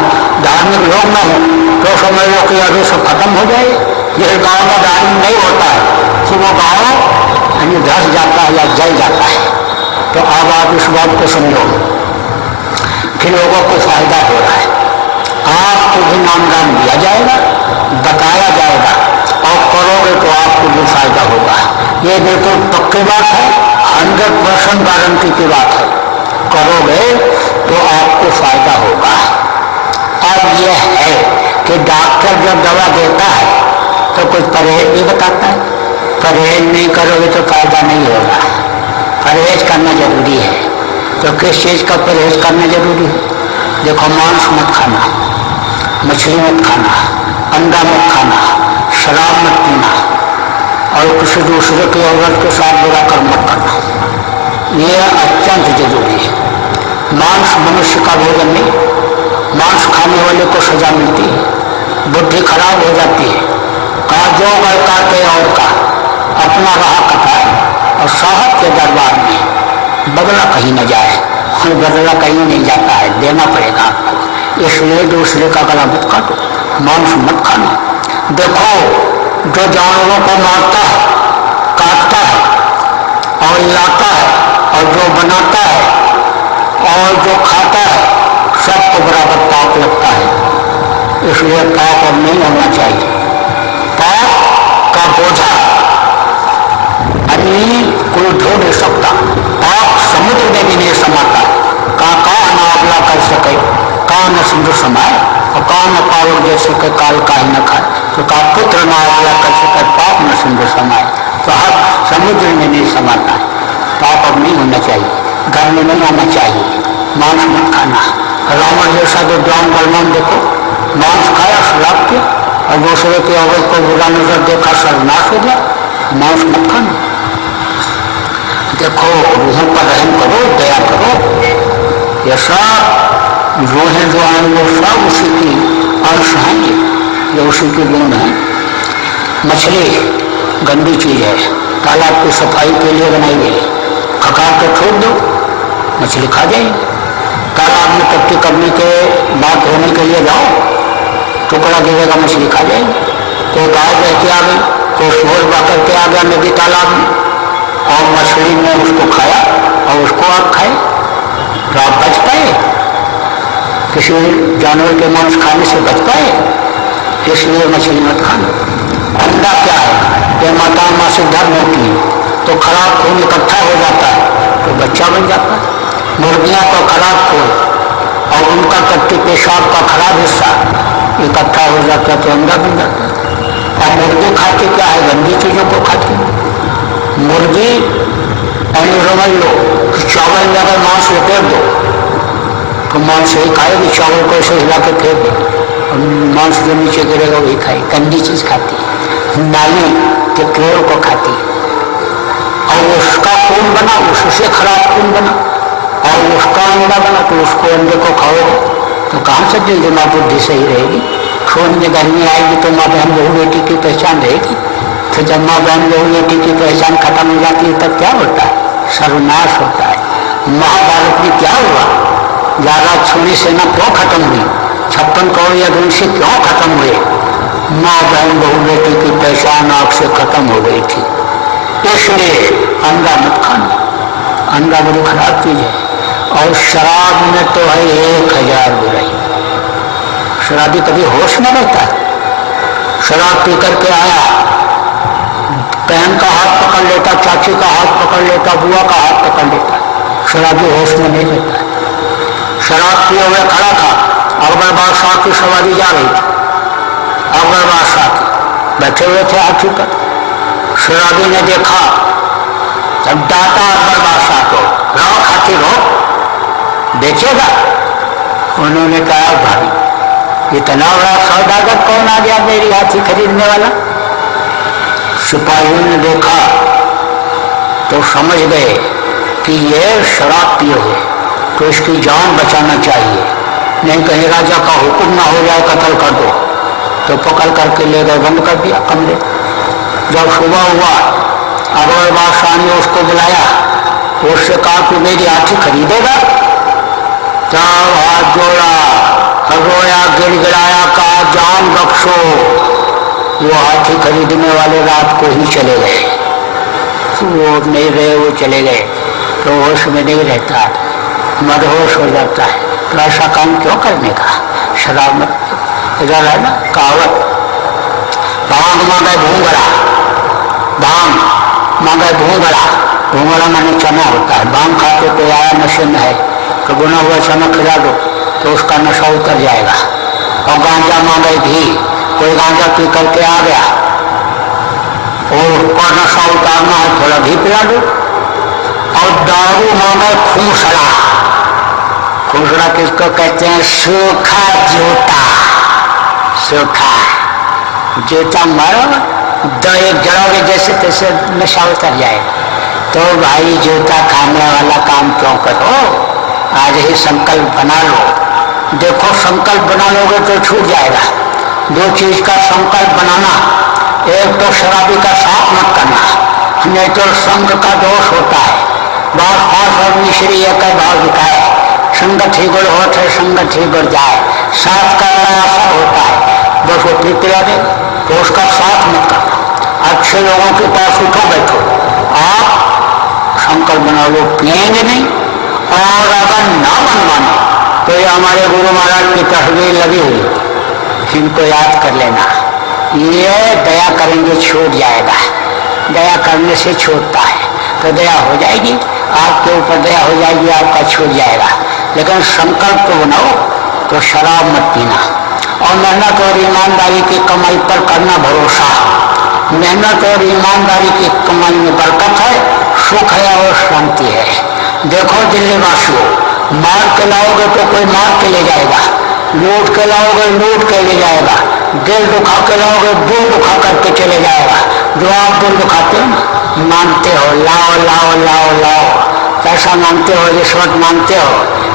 धार्मिक लोग ना हो तो समझ लो कि अभी सब खत्म हो जाए। जिस गाँव में धार्मिक नहीं होता है तो वो गाँव धस जाता है या जल जाता है। तो अब आप इस बात को समझो कि लोगों को फायदा हो रहा है, आपको भी नामदान दिया जाएगा, बताया जाएगा, और करोगे तो आपको भी फायदा होगा। ये बिल्कुल पक्की बात है, 100% गारंटी की बात है। करोगे तो आपको फायदा होगा। अब यह है कि डॉक्टर जब दवा देता है तो कुछ परहेज भी बताता है, परहेज नहीं करोगे तो फायदा नहीं होगा। परहेज करना जरूरी है। तो किस चीज़ का परहेज करना जरूरी है? देखो, मांस मत खाना, मछली मत खाना, अंडा मत खाना, शराब मत पीना, और किसी दूसरे की औरत के साथ बुरा कर्म मत करना, ये अत्यंत जरूरी है। मांस मनुष्य का भोजन नहीं, मांस खाने वाले को सजा मिलती है, बुद्धि खराब हो जाती है। कहा जो गए काटे और का अपना रहा कटाए, और साहब के दरबार में बदला कहीं न जाए, और बदला कहीं नहीं जाता है, देना पड़ेगा आपको। इसलिए दूसरे का गला मत काटो, मांस मत खाना। देखो, जो जानवरों को मारता है, काटता है और लाता है, और जो बनाता है और जो खाता है, सबको बराबर पाप लगता है। इसलिए पाप अब नहीं होना चाहिए। पाप का बोझा कोई ढो नहीं सकता, पाप समुद्र में भी नहीं समाता। का नावला कर सके, का न सिंधु समाए, और का न पावक दे सके, काल का ही न खाए। तो का पुत्र नावला कर सके, पाप न सिंधु समाए। तो हर समुद्र में नहीं समाता है। पाप अब नहीं होना चाहिए, घर में नहीं आना चाहिए। मांस मत खाना। रावण जैसा जो ज्ञान बलवान देखो, मांस खाया, शराब किया, और दूसरे की औरत को बुरा नजर देखा, सर्वनाश हो गया। मांस मत खाना। देखो, रूहों पर रहम करो, दया करो। ये सब रूहें जो हैं वो सब उसी की अंश हैं, ये उसी के गुण हैं। मछली गंदी चीज है, तालाब की सफाई के लिए बनाई गई। खकार के ठोक दो, मछली खा जाएगी। तालाब में टट्टी करने के बाद होने के लिए जाओ, टुकड़ा गिरेगा, मछली खा जाएगी। तो गाय बहती आ गई, तो शोर बकर के आ गया नदी तालाब में, और मछली ने उसको खाया और उसको आप खाए, तो आप बच पाए? किसी जानवर के मांस खाने से बच पाए? इसलिए मछली मत खाना। अंडा क्या है? ये माता मासिक धर्म होती है, तो खराब खून इकट्ठा हो जाता है तो बच्चा बन जाता है। मुर्गियां का खराब खून और उनका कट्टी पेशाब का खराब हिस्सा इकट्ठा हो जाता है तो अंडा बन जाता है। और मुर्गी खाती क्या है? गंदी चीजों को खाती है मुर्गी। समझ लो कि चावल में अगर मांस लपेट दो तो मांस ही खाएगी, चावल को ऐसे हिला के फेंक दो और मांस जो नीचे गिरेगा वही खाएगी। गंदी चीज खाती है, नाली के कीड़ों को खाती है, और उसका खून बना, उससे खराब खून बना और उसका अंडा बना, तो उसको अंडे को खाओगे तो कहाँ से दिल दिमाग बुद्धि सही रहेगी? खून में गर्मी आएगी तो माँ बहन बहू बेटी की पहचान रहेगी। तो जब माँ बहन बहू बेटी की पहचान खत्म हो जाती है तब क्या होता है? सर्वनाश होता है। महाभारत में क्या हुआ? ज्यादा छुरी सेना क्यों खत्म हुई? 56 करोड़ यदुवंशी क्यों खत्म हुए? माँ बहन बहू बेटी की पहचान आँख से खत्म हो गई थी। इसलिए अंडा मत खाना, अंडा बड़ी खराब चीज है। और शराब में तो है 1000 बुराई। शराबी कभी होश में रहता है। शराब पी करके आया, बहन का हाथ पकड़ लेता, चाची का हाथ पकड़ लेता, बुआ का हाथ पकड़ लेता, शराबी होश में नहीं रहता है। शराब पिए हुए खड़ा था, अकबर बादशाह की सवारी जा रही थी, अकबर बादशाह की बैठे हुए थे हाथी पर। शराबी ने देखा, जब डांटा अकबर बादशाह को, रोक हाथी रोक, बेचेगा? उन्होंने कहा भाई इतना बड़ा सौदागर कौन आ गया मेरी हाथी खरीदने वाला? सिपाहियों ने देखा तो समझ गए कि ये शराब पिए हुए, तो इसकी जान बचाना चाहिए, नहीं कहीं राजा का हुक्म ना हो जाए कत्ल कर दो। तो पकड़ करके ले गए, बंद कर दिया कमरे। जब सुबह हुआ अकबर बादशाह ने उसको बुलाया, उससे कहा कि मेरी हाथी खरीदेगा? जब हाथ जोड़ा, रोया, गिड़गिड़ाया, कहा जान बख्शो। वो हाथी खरीदने वाले रात को ही चले गए। वो नहीं रहे, वो चले गए तो होश में नहीं रहता, मदहोश हो जाता है। तो ऐसा काम क्यों करने का? शराब मत। इधर है ना कहावत, भांग मांगे भूंगड़ा, भांग मांगे भूंगड़ा। भूंगड़ा माने चना होता है। भांग खाते तो आया नशे में है तो बुना हुआ चना खिला दो तो उसका नशा उतर जाएगा। और गांजा मांगे घी, कोई गांजा पी करके आ गया और उसका नशा उतारना है, थोड़ा घी पिला दो। और दारू मांगे खूसड़ा। खूसड़ा किसको कहते हैं? सूखा जूता। सूखा जूता मारो, दो एक जड़ोगे जैसे तैसे नशा उतर जाएगा। तो भाई जूता खाने वाला काम क्यों करो? आज ही संकल्प बना लो। देखो संकल्प बना लोगे तो छूट जाएगा। 2 चीज का संकल्प बनाना, एक तो शराबी का साथ मत करना, नहीं तो संग का दोष होता है। बात खास और मिश्री एक भाव दिखाए, संगत ही गुड़ होते संगत ही गुड़ जाए। साथ करना ऐसा होता है, बस वो पी पिला दे तो उसका साथ मत करना। अच्छे लोगों के पास उठो बैठो, आप संकल्प बना लो पिएंगे नहीं। और अगर ना मनवाना तो ये हमारे गुरु महाराज की तस्वीर लगी हुई, इनको याद कर लेना। ये दया करेंगे छूट जाएगा, दया करने से छूटता है। तो दया हो जाएगी, आपके ऊपर दया हो जाएगी, आपका छूट जाएगा। लेकिन संकल्प तो बनाओ तो शराब मत पीना। और मेहनत और ईमानदारी की कमाई पर करना भरोसा। मेहनत और ईमानदारी की कमाई में बरकत है, सुख है और शांति है। देखो दिल्ली वासियों, मार के लाओगे तो कोई मार के ले जाएगा, लूट के लाओगे लूट के ले जाएगा, दिल दुखा के लाओगे दिल दुखा करके चले जाएगा। जो आप दिल दुखाते हो ना, मांगते हो लाओ लाओ लाओ लाओ, पैसा मांगते हो, रिश्वत मांगते हो,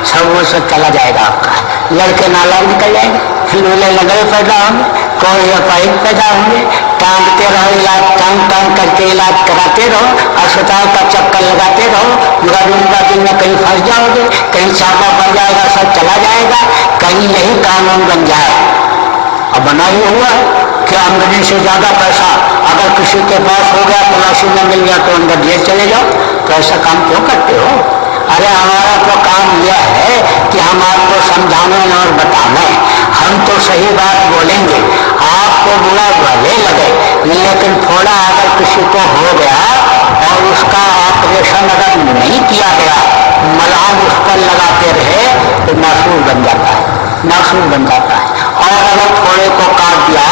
सब वो सब चला जाएगा आपका। लड़के नालायक निकल जाएंगे, फिर लंगड़े पैदा होंगे, कोई अपाहिज पैदा होंगे, टांगते रहो, इलाज टांग करके इलाज कराते रहो, अस्पताल का चक्कर लगाते रहो, मगर दिन में कहीं फंस जाओगे, कहीं छापा पड़ जाएगा, सब चला जाएगा, कहीं यही कानून बन जाए। अब बना ही हुआ है कि आमदनी से ज्यादा पैसा अगर किसी के पास हो गया, तलाशी में मिल गया तो अंदर जेल चले जाओ। तो ऐसा काम क्यों करते हो? अरे हमारा तो काम यह है कि हम आपको समझाने और बताने, हम तो सही बात बोलेंगे, आपको बुरा भले लगे, लेकिन थोड़ा अगर किसी को हो गया और उसका ऑपरेशन अगर नहीं किया गया, मलहम उस पर लगाते रहे तो मासूर बन जाता है, मासूर बन जाता है। और अगर थोड़े को काट दिया,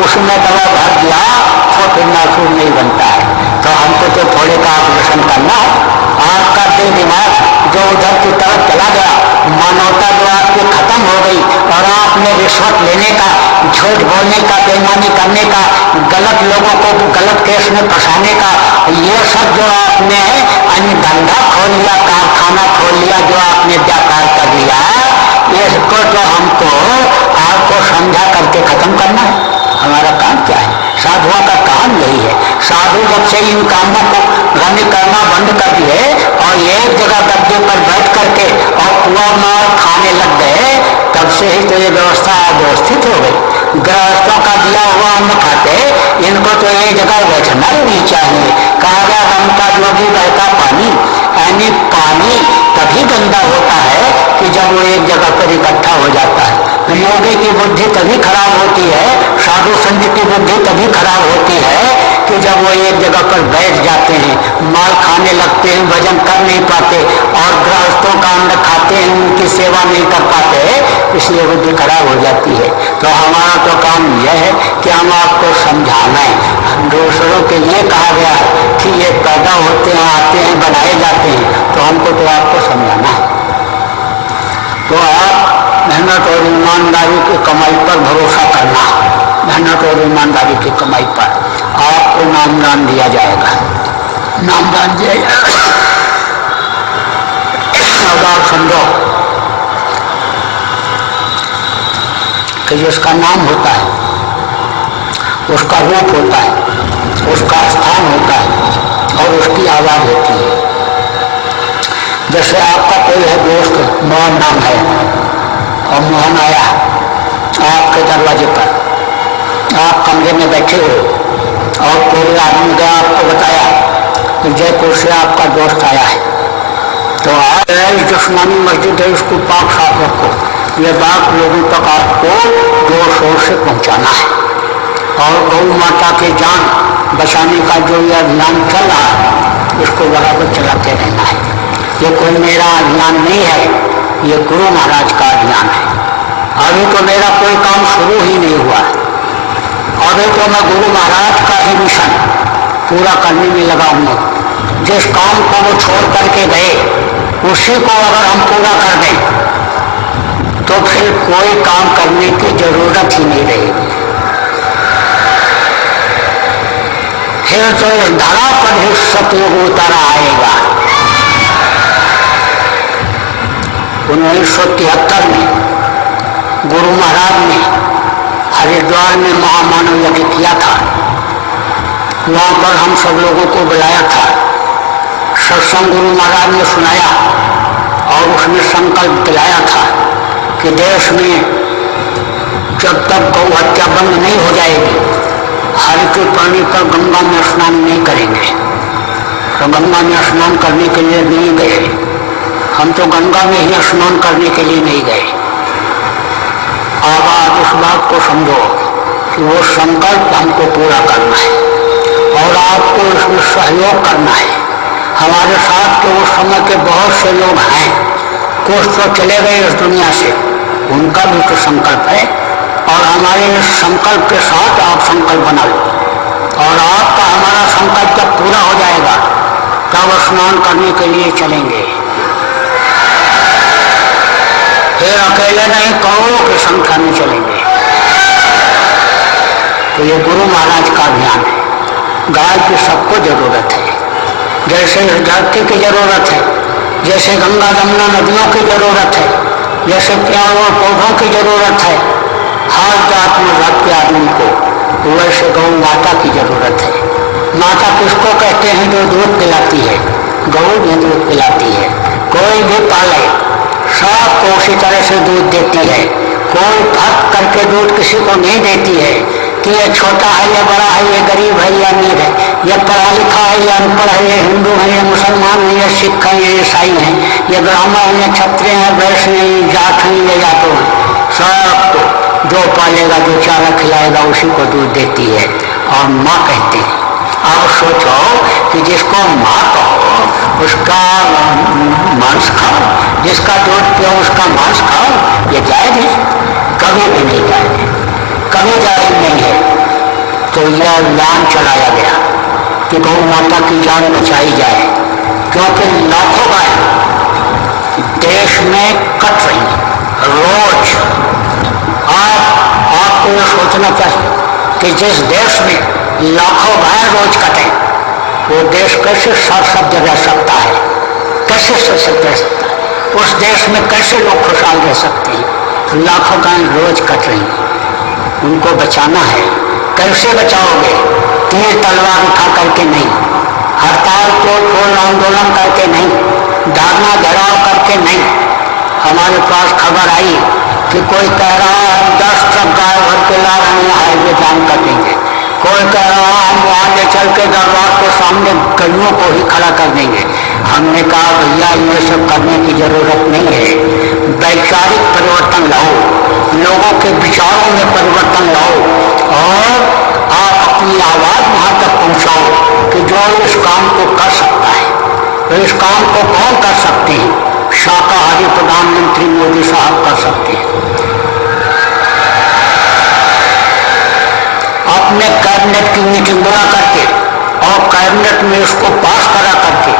उसमें दवा भर दिया तो फिर मासूर नहीं बनता है। तो हमको तो थोड़े का ऑपरेशन करना है। आपका दिल दिमाग जो उधर की तरफ चला गया, मानवता जो आपकी खत्म हो गई और आपने रिश्वत लेने का, झूठ बोलने का, बेईमानी करने का, गलत लोगों को गलत केस में फंसाने का, ये सब जो आपने धंधा खोल लिया, कारखाना खोल लिया, जो आपने व्यापार कर लिया, इसको तो हमको आपको समझा करके खत्म करना है। हमारा काम क्या है? साधुओं का काम यही है। साधु जब से इन कामों को रन करना बंद कर दिए और एक जगह गद्दे पर बैठ करके और कुआ मार खाने लग गए, तब से ही तो ये व्यवस्था अव्यवस्थित हो गई। गृहस्थों का दिया हुआ अन्न खाते, इनको तो एक जगह बैठना ही नहीं चाहिए। कहा गया रमता जोगी बहता पानी, यानी पानी तभी गंदा होता है कि जब वो एक जगह पर इकट्ठा हो जाता है। योगी की बुद्धि तभी खराब होती है, साधु संत की बुद्धि तभी खराब होती है कि जब वो एक जगह पर बैठ जाते हैं, माल खाने लगते हैं, भजन कर नहीं पाते और गृहस्थों का अन्न खाते हैं, उनकी सेवा नहीं कर पाते, इसलिए बुद्धि खराब हो जाती है। तो हमारा तो काम यह है कि हम आपको समझाना है। दूसरों के लिए कहा गया कि ये पैदा होते हैं, आते हैं, बनाए जाते हैं, तो हमको तो आपको समझाना है। तो आप मेहनत और ईमानदारी की कमाई पर भरोसा करना, मेहनत और ईमानदारी की कमाई पर आपको नामदान दिया जाएगा, नामदान दिया जाएगा। अब आप समझो कि जिसका नाम होता है, उसका रूप होता है, उसका स्थान होता है और उसकी आवाज होती है। जैसे आपका कोई है दोस्त, मोहन नाम है, और मोहन आया आपके दरवाजे पर, आप कमरे में बैठे हो और कोई आदमी गया आपको बताया कि जयपुर से आपका दोस्त आया है, तो आज दुश्मनी मस्जिद है, इसको पाक साफ रखो। ये बात लोगों तक आपको जोर शोर से पहुंचाना है। और गौ माता के जान बचाने का जो ये अभियान चल रहा है, इसको बराबर चलाते रहना है। ये कोई मेरा अभियान नहीं है, ये गुरु महाराज का अभियान है। अभी तो मेरा कोई काम शुरू ही नहीं हुआ, अभी तो मैं गुरु महाराज का ही मिशन पूरा करने में लगा हूँ। जिस काम को वो छोड़ करके गए, उसी को अगर हम पूरा कर दें तो फिर कोई काम करने की जरूरत ही नहीं रहेगी। फिर तो इस धरा पर ही सतयुग उतर आएगा। 1973 में गुरु महाराज ने हरिद्वार में महामानव यज्ञ किया था। वहाँ पर हम सब लोगों को बुलाया था, सत्संग गुरु महाराज ने सुनाया और उसमें संकल्प दिलाया था कि देश में जब तक गौ हत्या बंद नहीं हो जाएगी, हर के पानी पर गंगा में स्नान नहीं करेंगे। तो गंगा में स्नान करने के लिए नहीं गए, हम तो गंगा में ही स्नान करने के लिए नहीं गए। अब आप उस बात को समझो कि वो संकल्प हमको पूरा करना है और आपको इसमें सहयोग करना है। हमारे साथ के उस समय के बहुत से लोग हैं, कुछ तो चले गए इस दुनिया से, उनका भी तो संकल्प है। और हमारे इस संकल्प के साथ आप संकल्प बना लो और आपका हमारा संकल्प जब पूरा हो जाएगा तब स्नान करने के लिए चलेंगे। फिर अकेले नहीं, करोड़ों की संख्या में चलेंगे। तो ये गुरु महाराज का अभियान है। गाय की सबको जरूरत है, जैसे इस धरती की जरूरत है, जैसे गंगा यमुना नदियों की जरूरत है, जैसे पेड़ों पौधों की जरूरत है। हर जात मजहब के आदमी को वैसे गौ माता की जरूरत है। माता किसको कहते हैं? जो दूध पिलाती है। गौ भी दूध पिलाती है। कोई भी पाले सबको उसी तरह से दूध देती है। कोई फर्क करके दूध किसी को नहीं देती है कि ये छोटा है या बड़ा है, ये गरीब है या अमीर है, ये पढ़ा लिखा है या अनपढ़ है, ये हिंदू है या मुसलमान है, या सिख है या ईसाई है, ये ब्राह्मण है या क्षत्रिय है, वैश्य है, जाट है या जातो है। सबको जो पालेगा, जो चारा खिलाएगा, उसी को दूध देती है और माँ कहते हैं। आप सोचो कि जिसको माँ कहो उसका मांस खाओ, जिसका दूध पियो उसका मांस खाओ, ये जायज है? कभी भी नहीं जायज है, कभी जायज नहीं है। तो यह ऐलान चलाया गया कि गौ माता की जान बचाई जाए, क्योंकि लाखों गाय देश में कट रही रोज। आपको यह सोचना चाहिए कि जिस देश में लाखों गाय रोज कटे, वो देश कैसे सभ्य रह सकता है? कैसे सभ्य रह सकता है? उस देश में कैसे लोग खुशहाल रह सकते हैं? लाखों गाय रोज कट रही, उनको बचाना है। कैसे बचाओगे? तीर तलवार उठा करके नहीं, हड़ताल तोड़ आंदोलन करके नहीं, धरना घेराव करके नहीं। हमारे पास खबर आई कि कोई कह रहा है 10 ट्रक गाय भर के ला रहे हैं, हाईवे जाम कर देंगे। कोई कह रहा हम वहाँ ले चल के दरबार के सामने गलियों को ही खड़ा कर देंगे। हमने कहा भैया ये सब करने की जरूरत नहीं है। वैचारिक परिवर्तन लाओ, लोगों के विचारों में परिवर्तन लाओ और आप अपनी आवाज वहाँ तक पहुँचाओ कि जो इस काम को कर सकता है। तो इस काम को कौन कर सकते हैं? शाकाहारी प्रधानमंत्री मोदी साहब कर सकते हैं। अपने कैबिनेट की मीटिंग बुला करके और कैबिनेट में इसको पास करा करके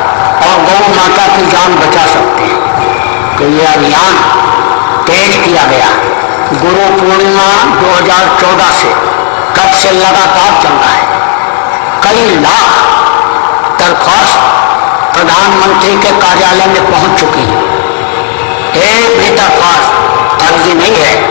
और गौ माता की जान बचा सकते हैं। तो ये अभियान तेज किया गया। गुरु पूर्णिमा 2014 से कब से लगातार चल रहा है। कई लाख दरख्वास्त प्रधानमंत्री के कार्यालय में पहुंच चुकी है। एक भी दरख्वास्त फर्जी नहीं है।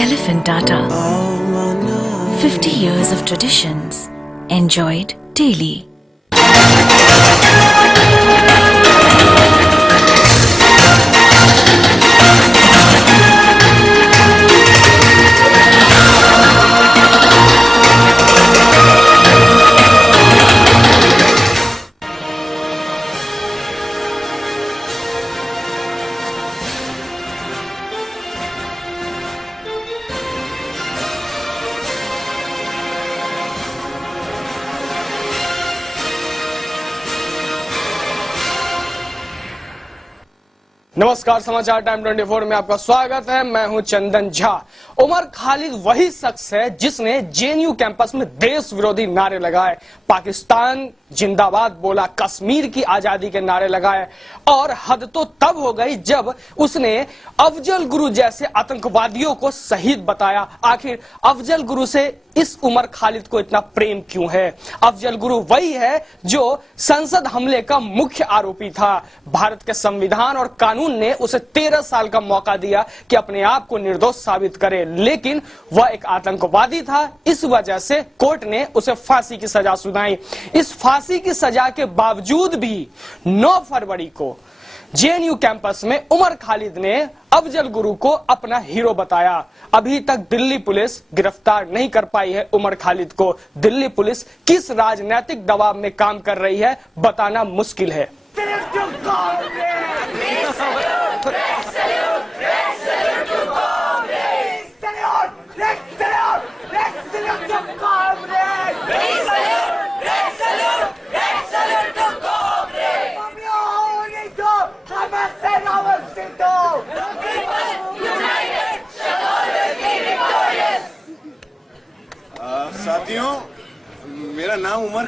Elephant Tata. 50 years of traditions enjoyed daily. नमस्कार, समाचार टाइम 24 में आपका स्वागत है। मैं हूं चंदन झा। उमर खालिद वही शख्स है जिसने जेएनयू कैंपस में देश विरोधी नारे लगाए, पाकिस्तान जिंदाबाद बोला, कश्मीर की आजादी के नारे लगाए और हद तो तब हो गई जब उसने अफजल गुरु जैसे आतंकवादियों को शहीद बताया। आखिर अफजल गुरु से इस उमर खालिद को इतना प्रेम क्यों है? अफजल गुरु वही है जो संसद हमले का मुख्य आरोपी था। भारत के संविधान और कानून कानून ने उसे 13 साल का मौका दिया कि अपने आप को निर्दोष साबित करे, लेकिन वह एक आतंकवादी था। इस वजह से कोर्ट ने उसे फांसी की सजा सुनाई। इस फांसी की सजा के बावजूद भी 9 फरवरी को जेएनयू कैंपस में उमर खालिद ने अफजल गुरु को अपना हीरो बताया। अभी तक दिल्ली पुलिस गिरफ्तार नहीं कर पाई है उमर खालिद को। दिल्ली पुलिस किस राजनीतिक दबाव में काम कर रही है, बताना मुश्किल है। साथियों, मेरा नाम उमर